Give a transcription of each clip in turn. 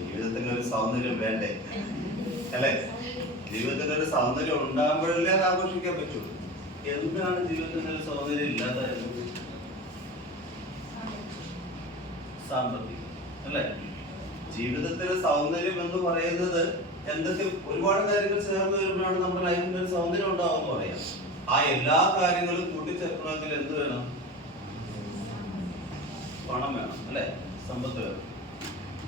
ജീവിതത്തിന് ഒരു സൗന്ദര്യം വേണ്ടേ അല്ലെ? ജീവിതത്തിന് ഒരു സൗന്ദര്യം ഉണ്ടാകുമ്പോഴല്ലേ അത് ആഘോഷിക്കാൻ പറ്റൂ. എന്താണ് ജീവിതത്തിന് ഒരു സൗന്ദര്യം ഇല്ലാതായത്? സാമ്പത്തികം അല്ലെ? ജീവിതത്തിലെ സൗന്ദര്യം എന്ന് പറയുന്നത് എന്തൊക്കെ ഒരുപാട് കാര്യങ്ങൾ ചേർന്ന് വരുമ്പോഴാണ് നമ്മുടെ ലൈഫിൽ ഒരു സൗന്ദര്യം ഉണ്ടാവുമെന്ന് പറയാം. ആ എല്ലാ കാര്യങ്ങളും കൂട്ടിച്ചേർക്കണമെങ്കിൽ എന്ത് വേണം? പണം വേണം അല്ലെ? സമ്പത്ത് വേണം.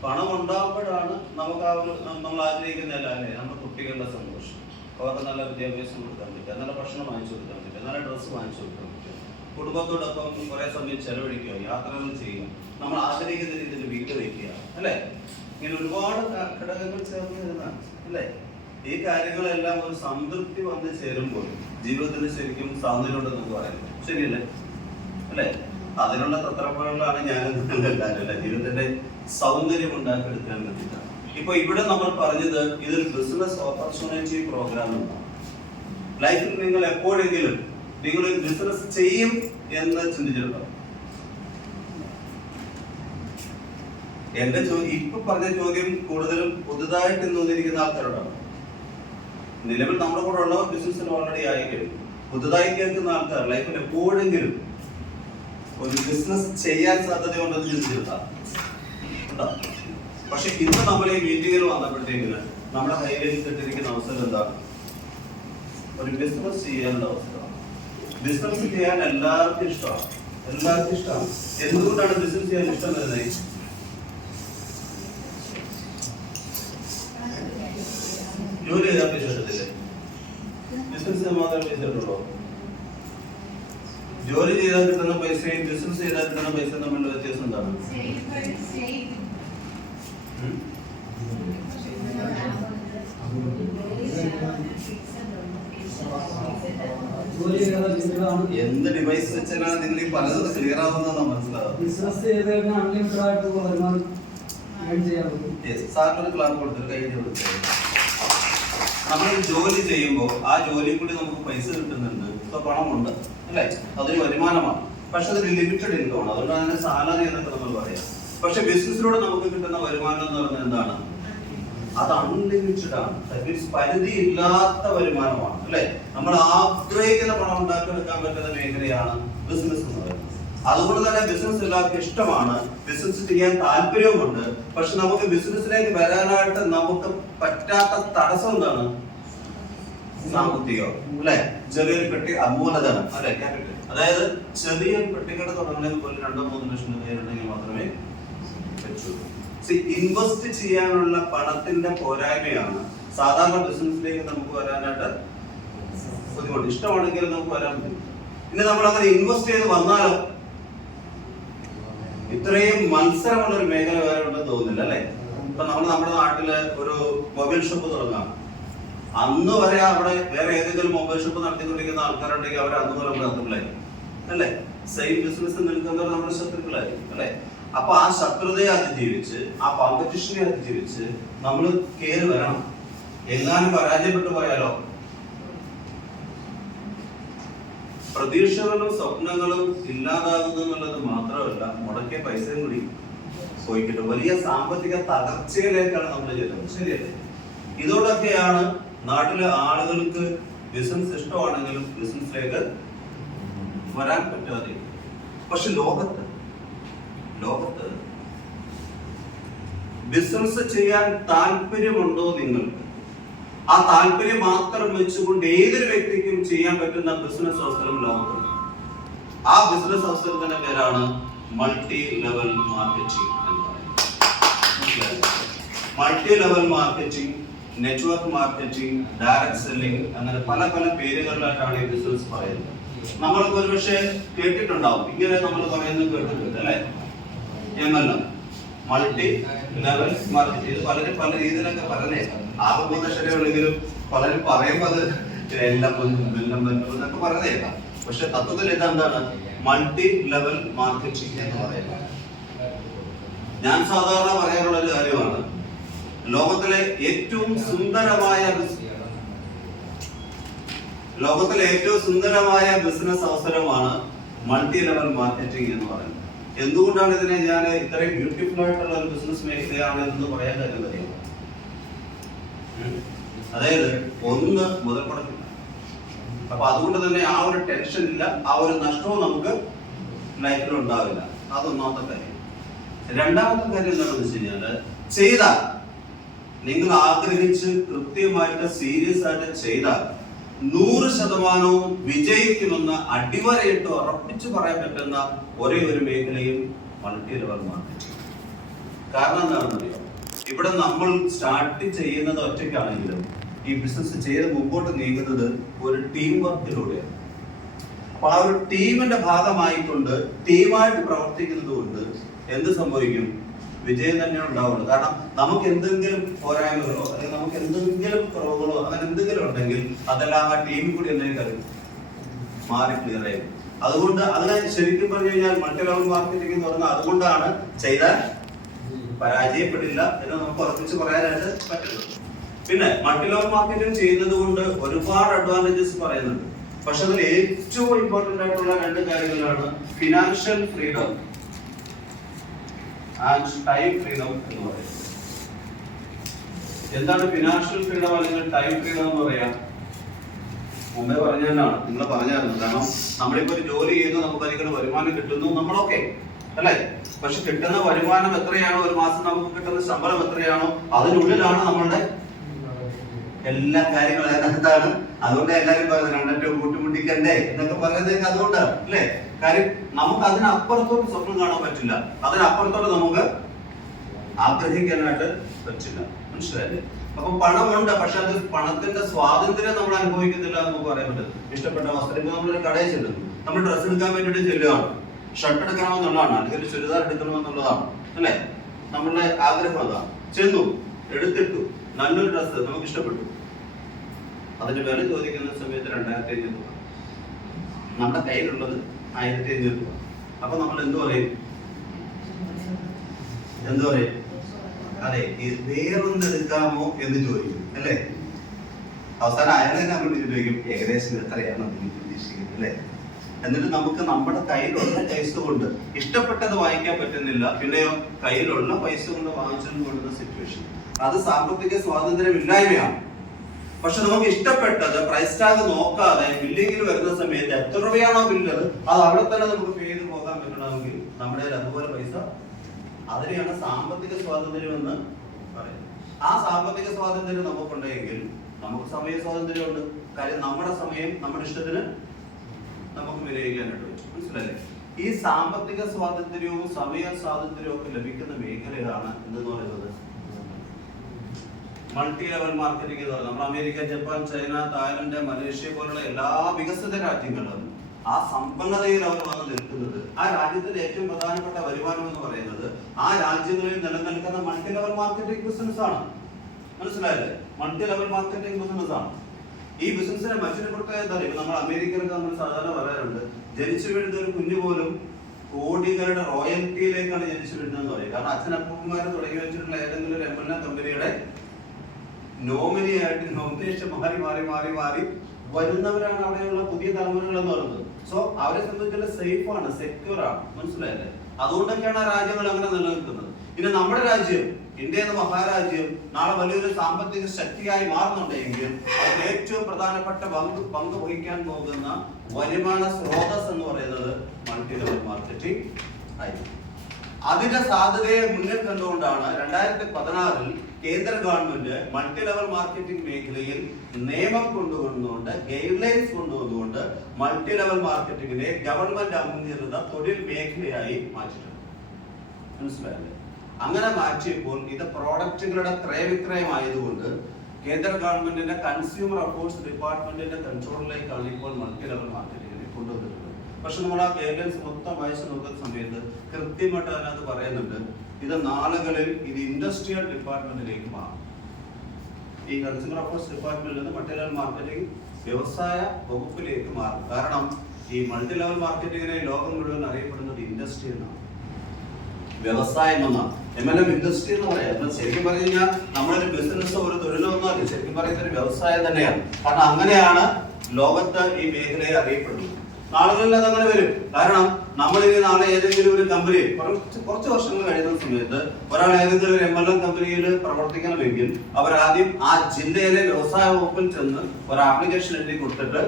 പണം ഉണ്ടാകുമ്പോഴാണ് നമുക്ക് ആ ഒരു നമ്മൾ ആഗ്രഹിക്കുന്നതല്ല അല്ലെ? നമ്മുടെ കുട്ടികളുടെ സന്തോഷം, അവർക്ക് നല്ല വിദ്യാഭ്യാസം കൊടുക്കാൻ പറ്റുക, നല്ല ഭക്ഷണം വാങ്ങിച്ചു കൊടുക്കാൻ പറ്റുക, നല്ല ഡ്രസ്സ് വാങ്ങിച്ചു കൊടുക്കാൻ പറ്റുക, കുടുംബത്തോടൊപ്പം കുറെ സമയം ചെലവഴിക്കുക, യാത്രകൾ ചെയ്യുക, നമ്മൾ ആഗ്രഹിക്കുന്ന രീതിയിൽ വീട് വയ്ക്കുക അല്ലെ? ഇങ്ങനെ ഒരുപാട് ഘടകങ്ങൾ ചേർന്ന് വരുന്നതാണ് അല്ലെ? ഈ കാര്യങ്ങളെല്ലാം ഒരു സംതൃപ്തി വന്ന് ചേരുമ്പോൾ ജീവിതത്തിന് ശരിക്കും സൗന്ദര്യം ഉണ്ടെന്ന് നമുക്ക് പറയുന്നത് ശരിയല്ലേ അല്ലെ? അതിനുള്ള തത്രപ്പാടിലാണ് ഞാൻ ജീവിതത്തിന്റെ സൗന്ദര്യം ഉണ്ടാക്കിയെടുക്കാൻ വേണ്ടിയിട്ടാണ്. ഇപ്പൊ ഇവിടെ നമ്മൾ പറഞ്ഞത് ഇതൊരു ബിസിനസ് ഓപ്പർച്യൂണിറ്റി പ്രോഗ്രാം എന്നാണ്. ലൈഫിൽ നിങ്ങൾ എപ്പോഴെങ്കിലും നിങ്ങൾ ബിസിനസ് ചെയ്യും എന്ന് ചിന്തിച്ചിട്ടുണ്ടോ? എന്റെ ഇപ്പൊ പറഞ്ഞ ചോദ്യം കൂടുതലും പുതുതായിട്ട് തോന്നിയിരിക്കുന്ന ആൾക്കാരോടാണ്. നിലവിൽ നമ്മുടെ കൂടെ ഉള്ളവർ ബിസിനസ്സിൽ ഓൾറെഡി ആയി കഴിഞ്ഞു. പുതുതായി കേൾക്കുന്ന ആൾക്കാർ ലൈഫിൽ എപ്പോഴെങ്കിലും ഒരു ബിസിനസ് ചെയ്യാൻ സാധ്യതയുണ്ടെന്ന് ചിന്തിച്ചിട്ടുണ്ടോ? പക്ഷെ ഇന്ന് നമ്മൾ ഈ മീറ്റിങ്ങിൽ വന്നപ്പോഴത്തേക്കിന് നമ്മുടെ കയ്യിൽ കിട്ടിയിരിക്കുന്ന അവസരം എന്താണ്? ഒരു ബിസിനസ് ചെയ്യാനുള്ള അവസരമാണ്. ബിസിനസ് ചെയ്യാൻ എല്ലാവർക്കും ഇഷ്ടമാണ്. എല്ലാവർക്കും ഇഷ്ടമാണ്. എന്തുകൊണ്ടാണ് ബിസിനസ് ചെയ്യാൻ ഇഷ്ടം വരുന്നത്? ജോലി ചെയ്താൽ പൈസ കിട്ടത്തില്ലേ? ബിസിനസ് മാത്രമേ പൈസ കിട്ടുള്ളൂ. ജോലി ചെയ്താൽ കിട്ടുന്ന പൈസയും ബിസിനസ് ചെയ്താൽ കിട്ടുന്ന പൈസ തമ്മിലുള്ള വ്യത്യാസം എന്താണ്? എന്ത് ഡിവൈസ് വെച്ചാലാണ് നിങ്ങൾ ഈ പലതും ക്ലിയർ ആവുന്നതെന്ന് മനസ്സിലാവും. സാറിനൊരു ക്ലാസ് കൊടുത്തിട്ട് കഴിഞ്ഞ നമ്മൾ ജോലി ചെയ്യുമ്പോൾ ആ ജോലി കൂടി നമുക്ക് പൈസ കിട്ടുന്നുണ്ട്, ഇപ്പൊ പണമുണ്ട് അല്ലെ? അതൊരു വരുമാനമാണ്. പക്ഷെ അതൊരു ലിമിറ്റഡ് ഇൻകം ആണ്. അതുകൊണ്ട് അതിനെ സാലറി എന്നൊക്കെ നമ്മൾ പറയാം. പക്ഷെ ബിസിനസ്സിലൂടെ നമുക്ക് കിട്ടുന്ന വരുമാനം എന്ന് പറഞ്ഞാൽ എന്താണ്? അത് അൺലിമിറ്റഡ് ആണ്. പരിധി ഇല്ലാത്ത വരുമാനമാണ് അല്ലെ? നമ്മൾ ആഗ്രഹിക്കുന്ന പണം ഉണ്ടാക്കിയെടുക്കാൻ പറ്റുന്ന മേഖലയാണ് ബിസിനസ് എന്ന് പറയുന്നത്. അതുകൊണ്ട് തന്നെ ബിസിനസ് എല്ലാവർക്കും ഇഷ്ടമാണ്, ബിസിനസ് ചെയ്യാൻ താല്പര്യവുമുണ്ട്. പക്ഷെ നമുക്ക് ബിസിനസ്സിലേക്ക് വരാനായിട്ട് നമുക്ക് പറ്റാത്ത തടസ്സം എന്താണ്? സാമ്പത്തികം അല്ലെ? ചെറിയൊരു പെട്ടി മൂലധനം അല്ലെ? ക്യാപിറ്റൽ. അതായത് ചെറിയൊരു പെട്ടിക്കട തുടങ്ങണമെങ്കിൽ പോലും 2-3 ലക്ഷം രൂപ മാത്രമേ പറ്റുള്ളൂ. ഇൻവെസ്റ്റ് ചെയ്യാനുള്ള പണത്തിന്റെ പോരായ്മയാണ് സാധാരണ ബിസിനസ്സിലേക്ക് നമുക്ക് വരാനായിട്ട് ബുദ്ധിമുട്ട്. ഇഷ്ടമാണെങ്കിൽ നമുക്ക് വരാൻ പറ്റും. ഇനി നമ്മൾ അങ്ങനെ ഇൻവെസ്റ്റ് ചെയ്ത് വന്നാലോ ഇത്രയും മത്സരമുള്ള ഒരു മേഖല വേറെ ഉണ്ടെന്ന് തോന്നുന്നില്ല അല്ലെ? ഇപ്പൊ നമ്മൾ നമ്മുടെ നാട്ടില് ഒരു മൊബൈൽ ഷോപ്പ് തുടങ്ങാം. അന്ന് വരെ അവിടെ വേറെ ഏതെങ്കിലും മൊബൈൽ ഷോപ്പ് നടത്തിക്കൊണ്ടിരിക്കുന്ന ആൾക്കാരുണ്ടെങ്കിൽ അവർ അന്ന് പോലെ ശത്രുക്കളായിരിക്കും അല്ലെ? സെയിം ബിസിനസ് നിൽക്കുന്നവർ നമ്മുടെ ശത്രുക്കളായിരിക്കും അല്ലെ? അപ്പൊ ആ ശത്രുതയെ അതിജീവിച്ച്, ആ കോമ്പറ്റീഷനെ അതിജീവിച്ച് നമ്മൾ കയറി വരണം. എങ്ങാനും പരാജയപ്പെട്ടു പോയാലോ? പ്രതീക്ഷകളും സ്വപ്നങ്ങളും ഇല്ലാതാകുന്നു എന്നുള്ളത് മാത്രമല്ല, മുടക്കിയ പൈസയും കൂടി പോയിക്കിട്ട് വലിയ സാമ്പത്തിക തകർച്ചയിലേക്കാണ് നമ്മൾ ചെല്ലുന്നത്. ശരിയല്ലേ? ഇതോടൊക്കെയാണ് നാട്ടിലെ ആളുകൾക്ക് ബിസിനസ് ഇഷ്ടമാണെങ്കിലും ബിസിനസ്സിലേക്ക് വരാൻ പറ്റാതെ. പക്ഷെ ലോകത്ത് ബിസിനസ് ചെയ്യാൻ താല്പര്യമുണ്ടോ നിങ്ങൾക്ക്? ആ താല്പര്യം മാത്രം വെച്ചുകൊണ്ട് ഏതൊരു വ്യക്തിക്കും ചെയ്യാൻ പറ്റുന്ന ബിസിനസ് അവസരം ലോകത്തുണ്ട്. ആ ബിസിനസ് അവസരത്തിന്റെ പേരാണ് മൾട്ടി ലെവൽ മാർക്കറ്റിംഗ് എന്ന് പറയുന്നത്. Multi level marketing, network marketing, direct selling, അങ്ങനെ പല പല പേരുകളിലായിട്ടാണ് ഈ ബിസിനസ് പറയുന്നത്. നമ്മളൊക്കെ ഒരുപക്ഷെ കേട്ടിട്ടുണ്ടാവും, ഇങ്ങനെ നമ്മൾ പറയുന്നത് കേട്ടിട്ടുണ്ട് അല്ലെ? MLM, multi level marketing. ഇത് പലരും പല രീതിയിലൊക്കെ പറഞ്ഞേക്കാം. ആകെ ശരിയുള്ളെങ്കിലും പലരും പറയുമ്പോൾ അത് എന്നൊക്കെ പറഞ്ഞേക്കാം. പക്ഷെ തത്വത്തിൽ ഇതെന്താണ്? മൾട്ടി ലെവൽ മാർക്കറ്റിംഗ് എന്ന് പറയുന്നത്. ഞാൻ സാധാരണ പറയാനുള്ള ഒരു കാര്യമാണ്, ലോകത്തിലെ ഏറ്റവും സുന്ദരമായ ബിസിനസ് അവസരമാണ് മൾട്ടി ലെവൽ മാർക്കറ്റിംഗ് എന്ന് പറയുന്നത്. എന്തുകൊണ്ടാണ് ഇതിനെ ഞാൻ ഇത്രയും ബ്യൂട്ടിഫുൾ ആയിട്ടുള്ള ഒരു ബിസിനസ് മേഖലയാണ് എന്ന് പറയാൻ കാര്യം അറിയാം. അതായത് ഒന്ന് മുതൽ മുടക്കില്ല. അപ്പൊ അതുകൊണ്ട് തന്നെ ആ ഒരു ടെൻഷൻ ഇല്ല, ആ ഒരു നഷ്ടവും നമുക്ക് ലൈഫിൽ ഉണ്ടാവില്ല. അതൊന്നാമത്തെ കാര്യം. രണ്ടാമത്തെ കാര്യം എന്താണെന്ന് വെച്ച് കഴിഞ്ഞാല്, ചെയ്താൽ നിങ്ങൾ ആഗ്രഹിച്ച് കൃത്യമായിട്ട് സീരിയസ് ആയിട്ട് ചെയ്താൽ 100% വിജയിക്കുമെന്ന് അടിവരയിട്ട് ഉറപ്പിച്ചു പറയാൻ പറ്റുന്ന ഒരേ ഒരു മേഖലയും മൾട്ടി ലെവൽ മാർക്കറ്റിംഗ്. കാരണം എന്താണെന്നറിയോ, ഇവിടെ നമ്മൾ സ്റ്റാർട്ട് ചെയ്യുന്നത് ഒറ്റയ്ക്കാണെങ്കിലും ഈ ബിസിനസ് ചെയ്ത് മുമ്പോട്ട് നീങ്ങുന്നത് ഒരു ടീം വർക്കിലൂടെയാണ്. അപ്പൊ ആ ഒരു ടീമിന്റെ ഭാഗമായിക്കൊണ്ട് ടീമായിട്ട് പ്രവർത്തിക്കുന്നത് കൊണ്ട് എന്ത് സംഭവിക്കും? വിജയം തന്നെയാണ് ഉണ്ടാവുന്നത്. കാരണം നമുക്ക് എന്തെങ്കിലും പോരായ്മകളോ അല്ലെങ്കിൽ നമുക്ക് എന്തെങ്കിലും കുറവുകളോ അങ്ങനെ എന്തെങ്കിലും ഉണ്ടെങ്കിൽ അതെല്ലാം ആ ടീമിൽ കൂടി എന്തെങ്കിലും മാറി ക്ലിയർ ആയി. അതുകൊണ്ട് അങ്ങനെ ശരിക്കും പറഞ്ഞു കഴിഞ്ഞാൽ മൾട്ടി ലെവൽ മാർക്കറ്റിംഗ് എന്ന് പറഞ്ഞാൽ അതുകൊണ്ടാണ് ചെയ്താൽ പരാജയപ്പെടില്ല എന്ന് നമുക്ക് ഉറപ്പിച്ച് പറയാനായിട്ട് പറ്റുന്നത്. പിന്നെ മൾട്ടി ലെവൽ മാർക്കറ്റിംഗ് ചെയ്യുന്നത് കൊണ്ട് ഒരുപാട് അഡ്വാൻറ്റേജസ് പറയുന്നുണ്ട്. പക്ഷെ അതിൽ ഏറ്റവും ഇമ്പോർട്ടന്റ് ആയിട്ടുള്ള രണ്ട് കാര്യങ്ങളാണ് financial freedom and time freedom എന്ന് പറയുന്നത്. എന്താണ് ഫിനാൻഷ്യൽ ഫ്രീഡം അല്ലെങ്കിൽ ടൈം ഫ്രീഡം എന്ന് പറയാം? മുമ്പേ പറഞ്ഞാണ്, നിങ്ങൾ പറഞ്ഞായിരുന്നു. കാരണം നമ്മളിപ്പോ ഒരു ജോലി ചെയ്യുന്നു, നമുക്ക് അതിന് വരുമാനം കിട്ടുന്നു, നമ്മളൊക്കെ അല്ലേ? പക്ഷെ കിട്ടുന്ന വരുമാനം എത്രയാണോ, ഒരു മാസം നമുക്ക് കിട്ടുന്ന ശമ്പളം എത്രയാണോ, അതിനുള്ളിലാണ് നമ്മളുടെ എല്ലാ കാര്യങ്ങളും അതിനകത്താണ്. അതുകൊണ്ട് എല്ലാരും പറയുന്നത് രണ്ടോ കൂട്ടുമുട്ടിക്കണ്ടേ എന്നൊക്കെ പറയുന്നത് അതുകൊണ്ടാണ് അല്ലേ? കാര്യം നമുക്ക് അതിനപ്പുറത്തോട്ട് സ്വപ്നം കാണാൻ പറ്റില്ല, അതിനപ്പുറത്തോട്ട് നമുക്ക് ആഗ്രഹിക്കാനായിട്ട് പറ്റില്ല. മനസ്സിലായില്ലേ? അപ്പൊ പണമുണ്ട്, പക്ഷെ അത് പണത്തിന്റെ സ്വാതന്ത്ര്യം നമ്മൾ അനുഭവിക്കുന്നില്ല എന്ന് നമുക്ക് പറയാൻ പറ്റും. ഇഷ്ടപ്പെട്ട വസ്ത്രം, ഇപ്പൊ നമ്മളൊരു കടയിൽ ചെല്ലുന്നു, നമ്മൾ ഡ്രസ്സ് എടുക്കാൻ വേണ്ടിയിട്ട് ചെല്ലുകയാണ്. ഷർട്ട് എടുക്കണമെന്നുള്ളതാണ്, അല്ലെങ്കിൽ ചുരിദാർ എടുക്കണമെന്നുള്ളതാണ് അല്ലെ? നമ്മളുടെ ആഗ്രഹം അതാണ്. ചെന്നു, എടുത്തിട്ടു, നല്ലൊരു ഡ്രസ്സ് നമുക്ക് ഇഷ്ടപ്പെട്ടു, അതിന്റെ വില ചോദിക്കുന്ന സമയത്ത് 2500 രൂപ, നമ്മുടെ കയ്യിലുള്ളത് 1500 രൂപ. അപ്പൊ നമ്മൾ എന്തു പറയും? അതെ, വേറൊന്ന് എടുക്കാമോ എന്ന് ചോദിക്കും അല്ലേ? അവസാനം അയാളെ നമ്മൾ ചോദിക്കും ഏകദേശം എത്രയാണ് ഉദ്ദേശിക്കുന്നത് അല്ലേ? എന്നിട്ട് നമുക്ക് നമ്മുടെ കയ്യിലുള്ള പൈസ കൊണ്ട് ഇഷ്ടപ്പെട്ടത് വാങ്ങിക്കാൻ പറ്റുന്നില്ല, പിന്നെയോ കയ്യിലുള്ള പൈസ കൊണ്ട് വാങ്ങിച്ചു കൊണ്ടുള്ള സിറ്റുവേഷൻ. അത് സാമ്പത്തിക സ്വാതന്ത്ര്യം ഇല്ലായ്മയാണ്. പക്ഷെ നമുക്ക് ഇഷ്ടപ്പെട്ടത് പ്രൈസ് ടാഗ് നോക്കാതെ ബില്ലിങ്ങിൽ വരുന്ന സമയത്ത് എത്ര രൂപയാണോ ബില്ല്, അത് അവിടെ തന്നെ നമുക്ക് പേ ചെയ്ത് പോകാൻ പറ്റണമെങ്കിൽ നമ്മുടെ അതുപോലെ പൈസ, അതിനെയാണ് സാമ്പത്തിക സ്വാതന്ത്ര്യം എന്ന് പറയുന്നത്. ആ സാമ്പത്തിക സ്വാതന്ത്ര്യം നമുക്കുണ്ടെങ്കിൽ നമുക്ക് സമയ സ്വാതന്ത്ര്യമുണ്ട്. കാര്യം നമ്മുടെ സമയം നമ്മുടെ ഇഷ്ടത്തിന് നമുക്ക് വിനിയോഗിക്കാനായിട്ട് പറ്റും. മനസ്സിലല്ലേ? ഈ സാമ്പത്തിക സ്വാതന്ത്ര്യവും സമയ സ്വാതന്ത്ര്യവും ഒക്കെ ലഭിക്കുന്ന മേഖലയാണ് എന്തെന്ന് പറയുന്നത് മൾട്ടി ലെവൽ മാർക്കറ്റിംഗ് എന്ന് പറയുന്നത്. നമ്മൾ America, Japan, China, Thailand, Malaysia പോലുള്ള എല്ലാ വികസിത രാജ്യങ്ങളും ആ സമ്പന്നതയിൽ അവർ വന്ന് നിൽക്കുന്നത്, ആ രാജ്യത്തിന്റെ ഏറ്റവും പ്രധാനപ്പെട്ട വരുമാനം എന്ന് പറയുന്നത് ആ രാജ്യങ്ങളിൽ നിലനിൽക്കുന്ന മൾട്ടി ലെവൽ മാർക്കറ്റിംഗ് ബിസിനസ് ആണ്. മനസ്സിലായല്ലേ? മൾട്ടി ലെവൽ മാർക്കറ്റിംഗ് ബിസിനസ് ആണ്. ഈ ബിസിനസിനെ മനുഷ്യനെ പ്രത്യേകത അറിയും. നമ്മൾ അമേരിക്കയിലൊക്കെ നമ്മൾ സാധാരണ പറയാറുണ്ട്, ജനിച്ചു വീഴുന്ന ഒരു കുഞ്ഞു പോലും കോടികളുടെ റോയൽറ്റിയിലേക്കാണ് ജനിച്ചു വീഴുന്നതെന്ന് പറയും. കാരണം അച്ഛനപ്പന്മാരെ തുടങ്ങി വെച്ചിട്ടുള്ള ഏതെങ്കിലും ഒരു MNA കമ്പനിയുടെ നോമിനിയായിട്ട് നോമിനേഷൻ മാറി മാറി മാറി മാറി വരുന്നവരാണ് അവിടെയുള്ള പുതിയ തലമുറകൾ എന്ന് പറയുന്നത്. സോ അവരെ സംബന്ധിച്ചുള്ള സേഫ് ആണ്, സെക്യൂർ ആണ്. മനസ്സിലായല്ലേ? അതുകൊണ്ടൊക്കെയാണ് ആ രാജ്യങ്ങൾ അങ്ങനെ നിലനിൽക്കുന്നത്. പിന്നെ നമ്മുടെ രാജ്യം, ഇന്ത്യ എന്ന മഹാരാജ്യം നാളെ വലിയൊരു സാമ്പത്തിക ശക്തിയായി മാറുന്നുണ്ടെങ്കിൽ അതിൽ ഏറ്റവും പ്രധാനപ്പെട്ട പങ്ക് വഹിക്കാൻ പോകുന്ന വരുമാന സ്രോതസ് എന്ന് പറയുന്നത് മൾട്ടി ലെവൽ മാർക്കറ്റിംഗ് ആയിരിക്കും. അതിന്റെ സാധ്യതയെ മുന്നിൽ കണ്ടുകൊണ്ടാണ് 2016 കേന്ദ്ര ഗവൺമെന്റ് മൾട്ടി ലെവൽ മാർക്കറ്റിംഗ് മേഖലയിൽ നിയമം കൊണ്ടുവന്നുകൊണ്ട്, ഗൈഡ് ലൈൻസ് കൊണ്ടുവന്നുകൊണ്ട് മൾട്ടി ലെവൽ മാർക്കറ്റിംഗിനെ ഗവൺമെന്റ് അംഗീകൃത തൊഴിൽ മേഖലയായി മാറ്റിയിട്ടുണ്ട്. മനസ്സിലായല്ലേ? അങ്ങനെ മാറ്റിയപ്പോൾ ഇത് പ്രോഡക്റ്റുകളുടെ ക്രയവിക്രയം ആയതുകൊണ്ട് കേന്ദ്ര ഗവൺമെന്റിന്റെ കൺസ്യൂമർ അഫയേഴ്സ് ഡിപ്പാർട്ട്മെന്റിന്റെ കൺട്രോളിലേക്കാണ് ഇപ്പോൾ മൾട്ടി ലെവൽ മാർക്കറ്റിംഗിനെ കൊണ്ടുവന്നിട്ടുള്ളത്. പക്ഷെ നമ്മൾ ആ ഗൈഡൻസ് മൊത്തം വായിച്ചു നോക്കുന്ന സമയത്ത് കൃത്യമായിട്ട് അതിനകത്ത് പറയുന്നുണ്ട്, ഇത് നാളുകളിൽ ഇത് ഇൻഡസ്ട്രിയൽ ഡിപ്പാർട്ട്മെന്റിലേക്ക് മാറും. ഈ കൺസ്യൂമർ അഫയേഴ്സ് ഡിപ്പാർട്ട്മെന്റിൽ നിന്ന് മൾട്ടി ലെവൽ മാർക്കറ്റിംഗ് വ്യവസായ വകുപ്പിലേക്ക് മാറും. കാരണം ഈ മൾട്ടി ലെവൽ മാർക്കറ്റിംഗിനെ ലോകം മുഴുവൻ അറിയപ്പെടുന്നത് ഇൻഡസ്ട്രി എന്നാണ്, വ്യവസായം എന്നാണ്. MLM ഇൻഡസ്ട്രി എന്ന് പറയാം. ശരിക്കും പറഞ്ഞു കഴിഞ്ഞാൽ നമ്മളൊരു ബിസിനസ്സോ ഒരു തൊഴിലോ ഒന്നും അല്ല, ശരിക്കും പറയുന്ന ഒരു വ്യവസായം തന്നെയാണ്. കാരണം അങ്ങനെയാണ് ലോകത്ത് ഈ മേഖലയെ അറിയപ്പെടുന്നത്. നാളുകളിൽ അത് അങ്ങനെ വരും. കാരണം നമ്മളിനി നാളെ ഏതെങ്കിലും ഒരു കമ്പനി കുറച്ച് വർഷങ്ങൾ കഴിയുന്ന സമയത്ത് ഒരാൾ ഏതെങ്കിലും ഒരു MLM കമ്പനിയിൽ പ്രവർത്തിക്കണമെങ്കിൽ അവരാദ്യം ആ ജില്ലയിലെ വ്യവസായ വകുപ്പിൽ ചെന്ന് ഒരു ആപ്ലിക്കേഷൻ എഴുതി കൊടുത്തിട്ട്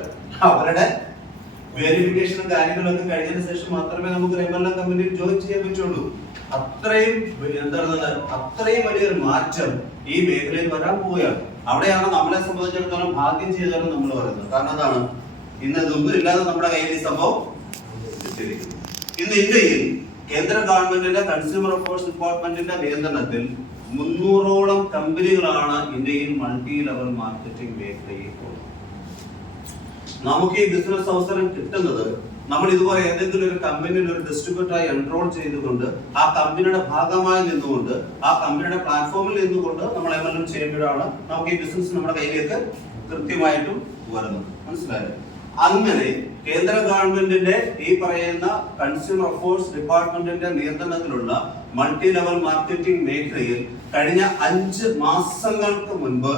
അവരുടെ വെരിഫിക്കേഷനും കാര്യങ്ങളൊക്കെ കഴിഞ്ഞതിന് ശേഷം മാത്രമേ നമുക്ക് MLM കമ്പനിയിൽ ജോയിൻ ചെയ്യാൻ പറ്റുള്ളൂ. അത്രയും വലിയൊരു മാറ്റം ഈ മേഖലയിൽ വരാൻ പോവുകയാണ്. അവിടെയാണ് നമ്മളെ സംബന്ധിച്ചിടത്തോളം ഭാഗ്യം ചെയ്താലും നമ്മൾ പറയുന്നത്. കാരണം എന്താണ്, ഇന്ന് ഇതൊന്നും ഇല്ലാതെ നമ്മുടെ കയ്യിൽ ഈ സംഭവം എത്തിയിരിക്കുന്നു. ഇന്ന് ഇന്ത്യയിൽ കേന്ദ്ര ഗവൺമെന്റിന്റെ കൺസ്യൂമർ അഫയേഴ്സ് ഡിപ്പാർട്ട്മെന്റിന്റെ നിയന്ത്രണത്തിൽ 300ഓളം കമ്പനികളാണ് ഇന്ത്യയിൽ മൾട്ടി ലെവൽ മാർക്കറ്റിംഗ് മേഖലയിൽ ഉള്ളത്. നമുക്ക് ഈ ബിസിനസ് അവസരം കിട്ടുന്നത് നമ്മൾ ഇതുപോലെ ഏതെങ്കിലും ഒരു കമ്പനിയിൽ ഒരു ഡിസ്ട്രിബ്യൂട്ടറായി എൻറോൾ ചെയ്തുകൊണ്ട് ആ കമ്പനിയുടെ ഭാഗമായി നിന്നുകൊണ്ട് ആ കമ്പനിയുടെ പ്ലാറ്റ്ഫോമിൽ നിന്നുകൊണ്ട് നമ്മൾ MLM ചെയ്യുമ്പോഴാണ് നമുക്ക് ഈ ബിസിനസ് നമ്മുടെ കയ്യിലേക്ക് കൃത്യമായിട്ടും വരുന്നത്. മനസ്സിലായോ? അങ്ങനെ കേന്ദ്ര ഗവൺമെന്റിന്റെ ഈ പറയുന്ന കൺസ്യൂമർ അഫയേഴ്സ് ഡിപ്പാർട്ട്മെന്റിന്റെ നിയന്ത്രണത്തിലുള്ള മൾട്ടി ലെവൽ മാർക്കറ്റിംഗ് മേഖലയിൽ കഴിഞ്ഞ 5 മാസങ്ങൾക്ക് മുൻപ്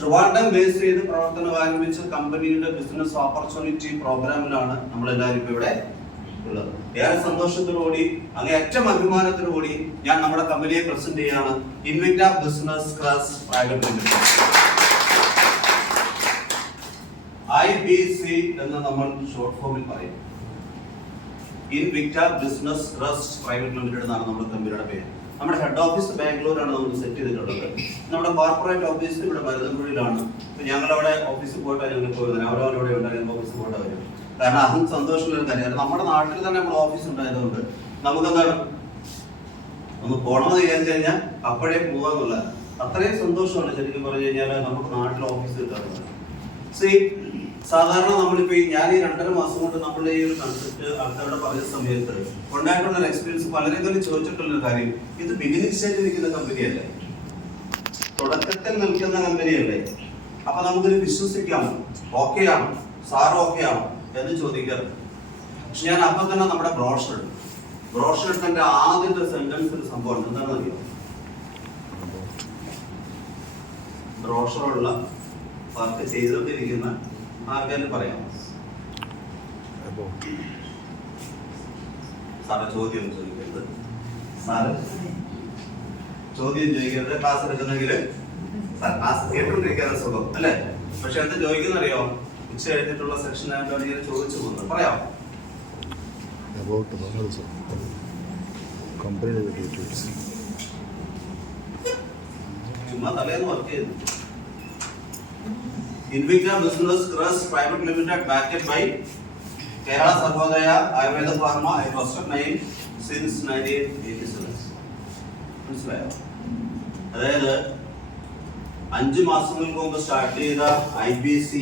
ട്രിവാൻഡ്രം ബേസ് ചെയ്ത് പ്രവർത്തനം ആരംഭിച്ച കമ്പനിയുടെ ബിസിനസ് ഓപ്പർച്യൂണിറ്റി പ്രോഗ്രാമിലാണ് നമ്മൾ എല്ലാവരും ഇവിടെ ഉള്ളത്. ഏറെ സന്തോഷത്തോടുകൂടി അങ്ങേയറ്റം അഭിമാനത്തോടുകൂടി ഞാൻ നമ്മുടെ കമ്പനിയെ പ്രസന്റ് ചെയ്യാണ്. Invicta business crest private limited, IBC എന്ന് നമ്മൾ ഷോർട്ട് ഫോമിൽ പറയും. Invicta business crest private limited എന്നാണ് നമ്മുടെ കമ്പനിയുടെ പേര്. നമ്മുടെ ഹെഡ് ഓഫീസ് ബാംഗ്ലൂരാണ് നമ്മൾ സെറ്റ് ചെയ്തിട്ടുള്ളത്. നമ്മുടെ കോർപ്പറേറ്റ് ഓഫീസ് ഇവിടെ മരുതൻകുഴിയിലാണ്. ഞങ്ങൾ അവിടെ ഓഫീസിൽ പോയിട്ടാണ് ഞങ്ങൾ പോയിരുന്നത്. അവരവരോടെ ഉണ്ടായിരുന്നു ഓഫീസിൽ പോയിട്ട് വരും. കാരണം അതും സന്തോഷമുള്ള കാര്യം. നമ്മുടെ നാട്ടിൽ തന്നെ നമ്മുടെ ഓഫീസ് ഉണ്ടായതുകൊണ്ട് നമുക്കെന്താണ് ഒന്ന് പോകണമെന്ന് വിചാരിച്ചു കഴിഞ്ഞാൽ അപ്പോഴേ പോകാന്നുള്ള അത്രയും സന്തോഷമാണ്. ശരിക്കും പറഞ്ഞു കഴിഞ്ഞാൽ നമുക്ക് നാട്ടിൽ ഓഫീസ് കിട്ടാറുണ്ട്. സാധാരണ നമ്മളിപ്പോ ഞാൻ ഈ 2.5 മാസം കൊണ്ട് നമ്മളുടെ ഈ ഒരു കൺസെപ്റ്റ് ആൾക്കാരുടെ പറഞ്ഞ സമയത്ത് ഉണ്ടായിട്ടുള്ള എക്സ്പീരിയൻസ് പലരെങ്കിലും ചോദിച്ചിട്ടുള്ള കാര്യം, ഇത് ബിഗിനിങ് സ്റ്റേജിൽ നിൽക്കുന്ന കമ്പനിയല്ലേ, തുടക്കത്തിൽ നിൽക്കുന്ന കമ്പനിയല്ലേ, അപ്പൊ നമുക്കിത് വിശ്വസിക്കാമോ, ഓക്കെ ആണോ, സാറ് ഓക്കെ ആണോ എന്ന് ചോദിക്കാറുണ്ട്. പക്ഷെ ഞാൻ അപ്പൊ തന്നെ നമ്മുടെ ബ്രോഷർ എടുത്തതിന്റെ ആദ്യത്തെ സെന്റൻസ് ഒരു സംഭവം എന്താണെന്ന് അറിയാം. ബ്രോഷറുള്ള വർക്ക് ചെയ്തുകൊണ്ടിരിക്കുന്ന ആൾക്കാർ പറയാം, സാറ് ചോദ്യം ചോദിക്കരുത്, സാറ് ചോദ്യം ചോദിക്കരുത്, ക്ലാസ് എടുക്കുന്നെങ്കിൽ ക്ലാസ് കേട്ടുകൊണ്ടിരിക്കാതെ സുഖം അല്ലെ. പക്ഷെ എന്ത് ചോദിക്കുന്ന അറിയോ, ഉച്ച കഴിഞ്ഞിട്ടുള്ള സെക്ഷൻ ഇങ്ങനെ ചോദിച്ചു പോകുന്നത് പറയാം. ചുമ്മാ തലേന്ന് വർക്ക് ചെയ്തു. Invicta Business Trust Private Limited, backed by Kerala Sarvodaya Ayurveda Pharma, a trusted name since 1987. മനസ്സിലായോ? അതായത് 5 മാസങ്ങൾക്ക് മുമ്പ് സ്റ്റാർട്ട് ചെയ്ത IBC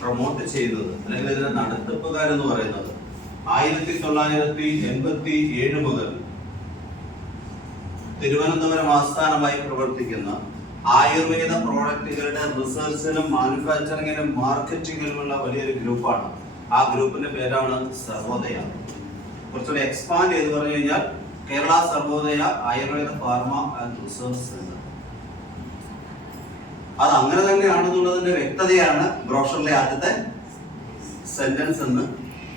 പ്രൊമോട്ട് ചെയ്യുന്നത് അല്ലെങ്കിൽ ഇതിന്റെ നടത്തിപ്പുകാരെന്ന് പറയുന്നത് 1987 മുതൽ തിരുവനന്തപുരം ആസ്ഥാനമായി പ്രവർത്തിക്കുന്ന ആയുർവേദ പ്രോഡക്റ്റുകളുടെ റിസർച്ചിനും മാനുഫാക്ചറിങ്ങിനും മാർക്കറ്റിംഗിനുമുള്ള വലിയൊരു ഗ്രൂപ്പാണ്. ആ ഗ്രൂപ്പിന്റെ പേരാണ് സർവോദയ. കുറച്ചുകൂടി എക്സ്പാൻഡ് ചെയ്ത് പറഞ്ഞു കഴിഞ്ഞാൽ Kerala Sarvodaya Ayurveda pharma and research centre. അത് അങ്ങനെ തന്നെയാണെന്നുള്ളതിന്റെ വ്യക്തതയാണ് ബ്രോഷറിലെ ആദ്യത്തെ സെന്റൻസ് എന്ന്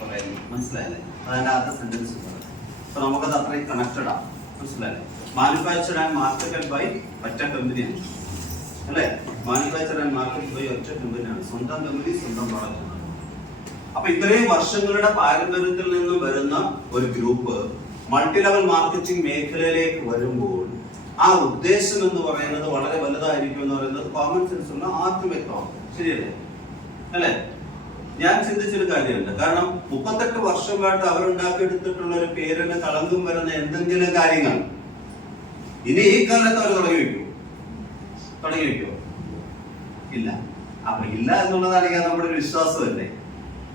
പറയുന്നത്. മനസ്സിലായല്ലേ? അതിന്റെ ആദ്യത്തെ സെന്റൻസ് അപ്പൊ നമുക്കത് അത്രയും കണക്റ്റഡ് ആണ്. മനസ്സിലായല്ലേ? മാനുഫാക്ചർഡ് ആൻഡ് മാർക്കറ്റഡ് ബൈ ഒറ്റ കമ്പനിയാണ് അല്ലെ. മാനുഫാക്ചർഡ് ആൻഡ് മാർക്കറ്റഡ് ബൈ ഒറ്റ കമ്പനിയാണ്. സ്വന്തം കമ്പനി, സ്വന്തം പ്രോഡക്റ്റ്. അപ്പൊ ഇത്രയും വർഷങ്ങളുടെ പാരമ്പര്യത്തിൽ നിന്നും വരുന്ന ഒരു ഗ്രൂപ്പ് മൾട്ടി ലെവൽ മാർക്കറ്റിംഗ് മേഖലയിലേക്ക് വരുമ്പോൾ ആ ഉദ്ദേശം എന്ന് പറയുന്നത് വളരെ വലുതായിരിക്കും എന്ന് പറയുന്നത് കോമൺ സെൻസ് ഉള്ള ആർക്കും വ്യക്തമാകും. ശരിയല്ലേ? അല്ലെ? ഞാൻ ചിന്തിച്ചൊരു കാര്യമുണ്ട്. കാരണം 38 വർഷമായിട്ട് അവരുണ്ടാക്കിയെടുത്തിട്ടുള്ള ഒരു പേരിന് കളങ്കം വരുന്ന എന്തെങ്കിലും കാര്യങ്ങൾ ഇനി ഈ കാലത്ത് അവർ തുടങ്ങി വെക്കുമോ? ഇല്ല. അപ്പൊ ഇല്ല എന്നുള്ളതാണെങ്കിൽ നമ്മുടെ ഒരു വിശ്വാസമല്ലേ,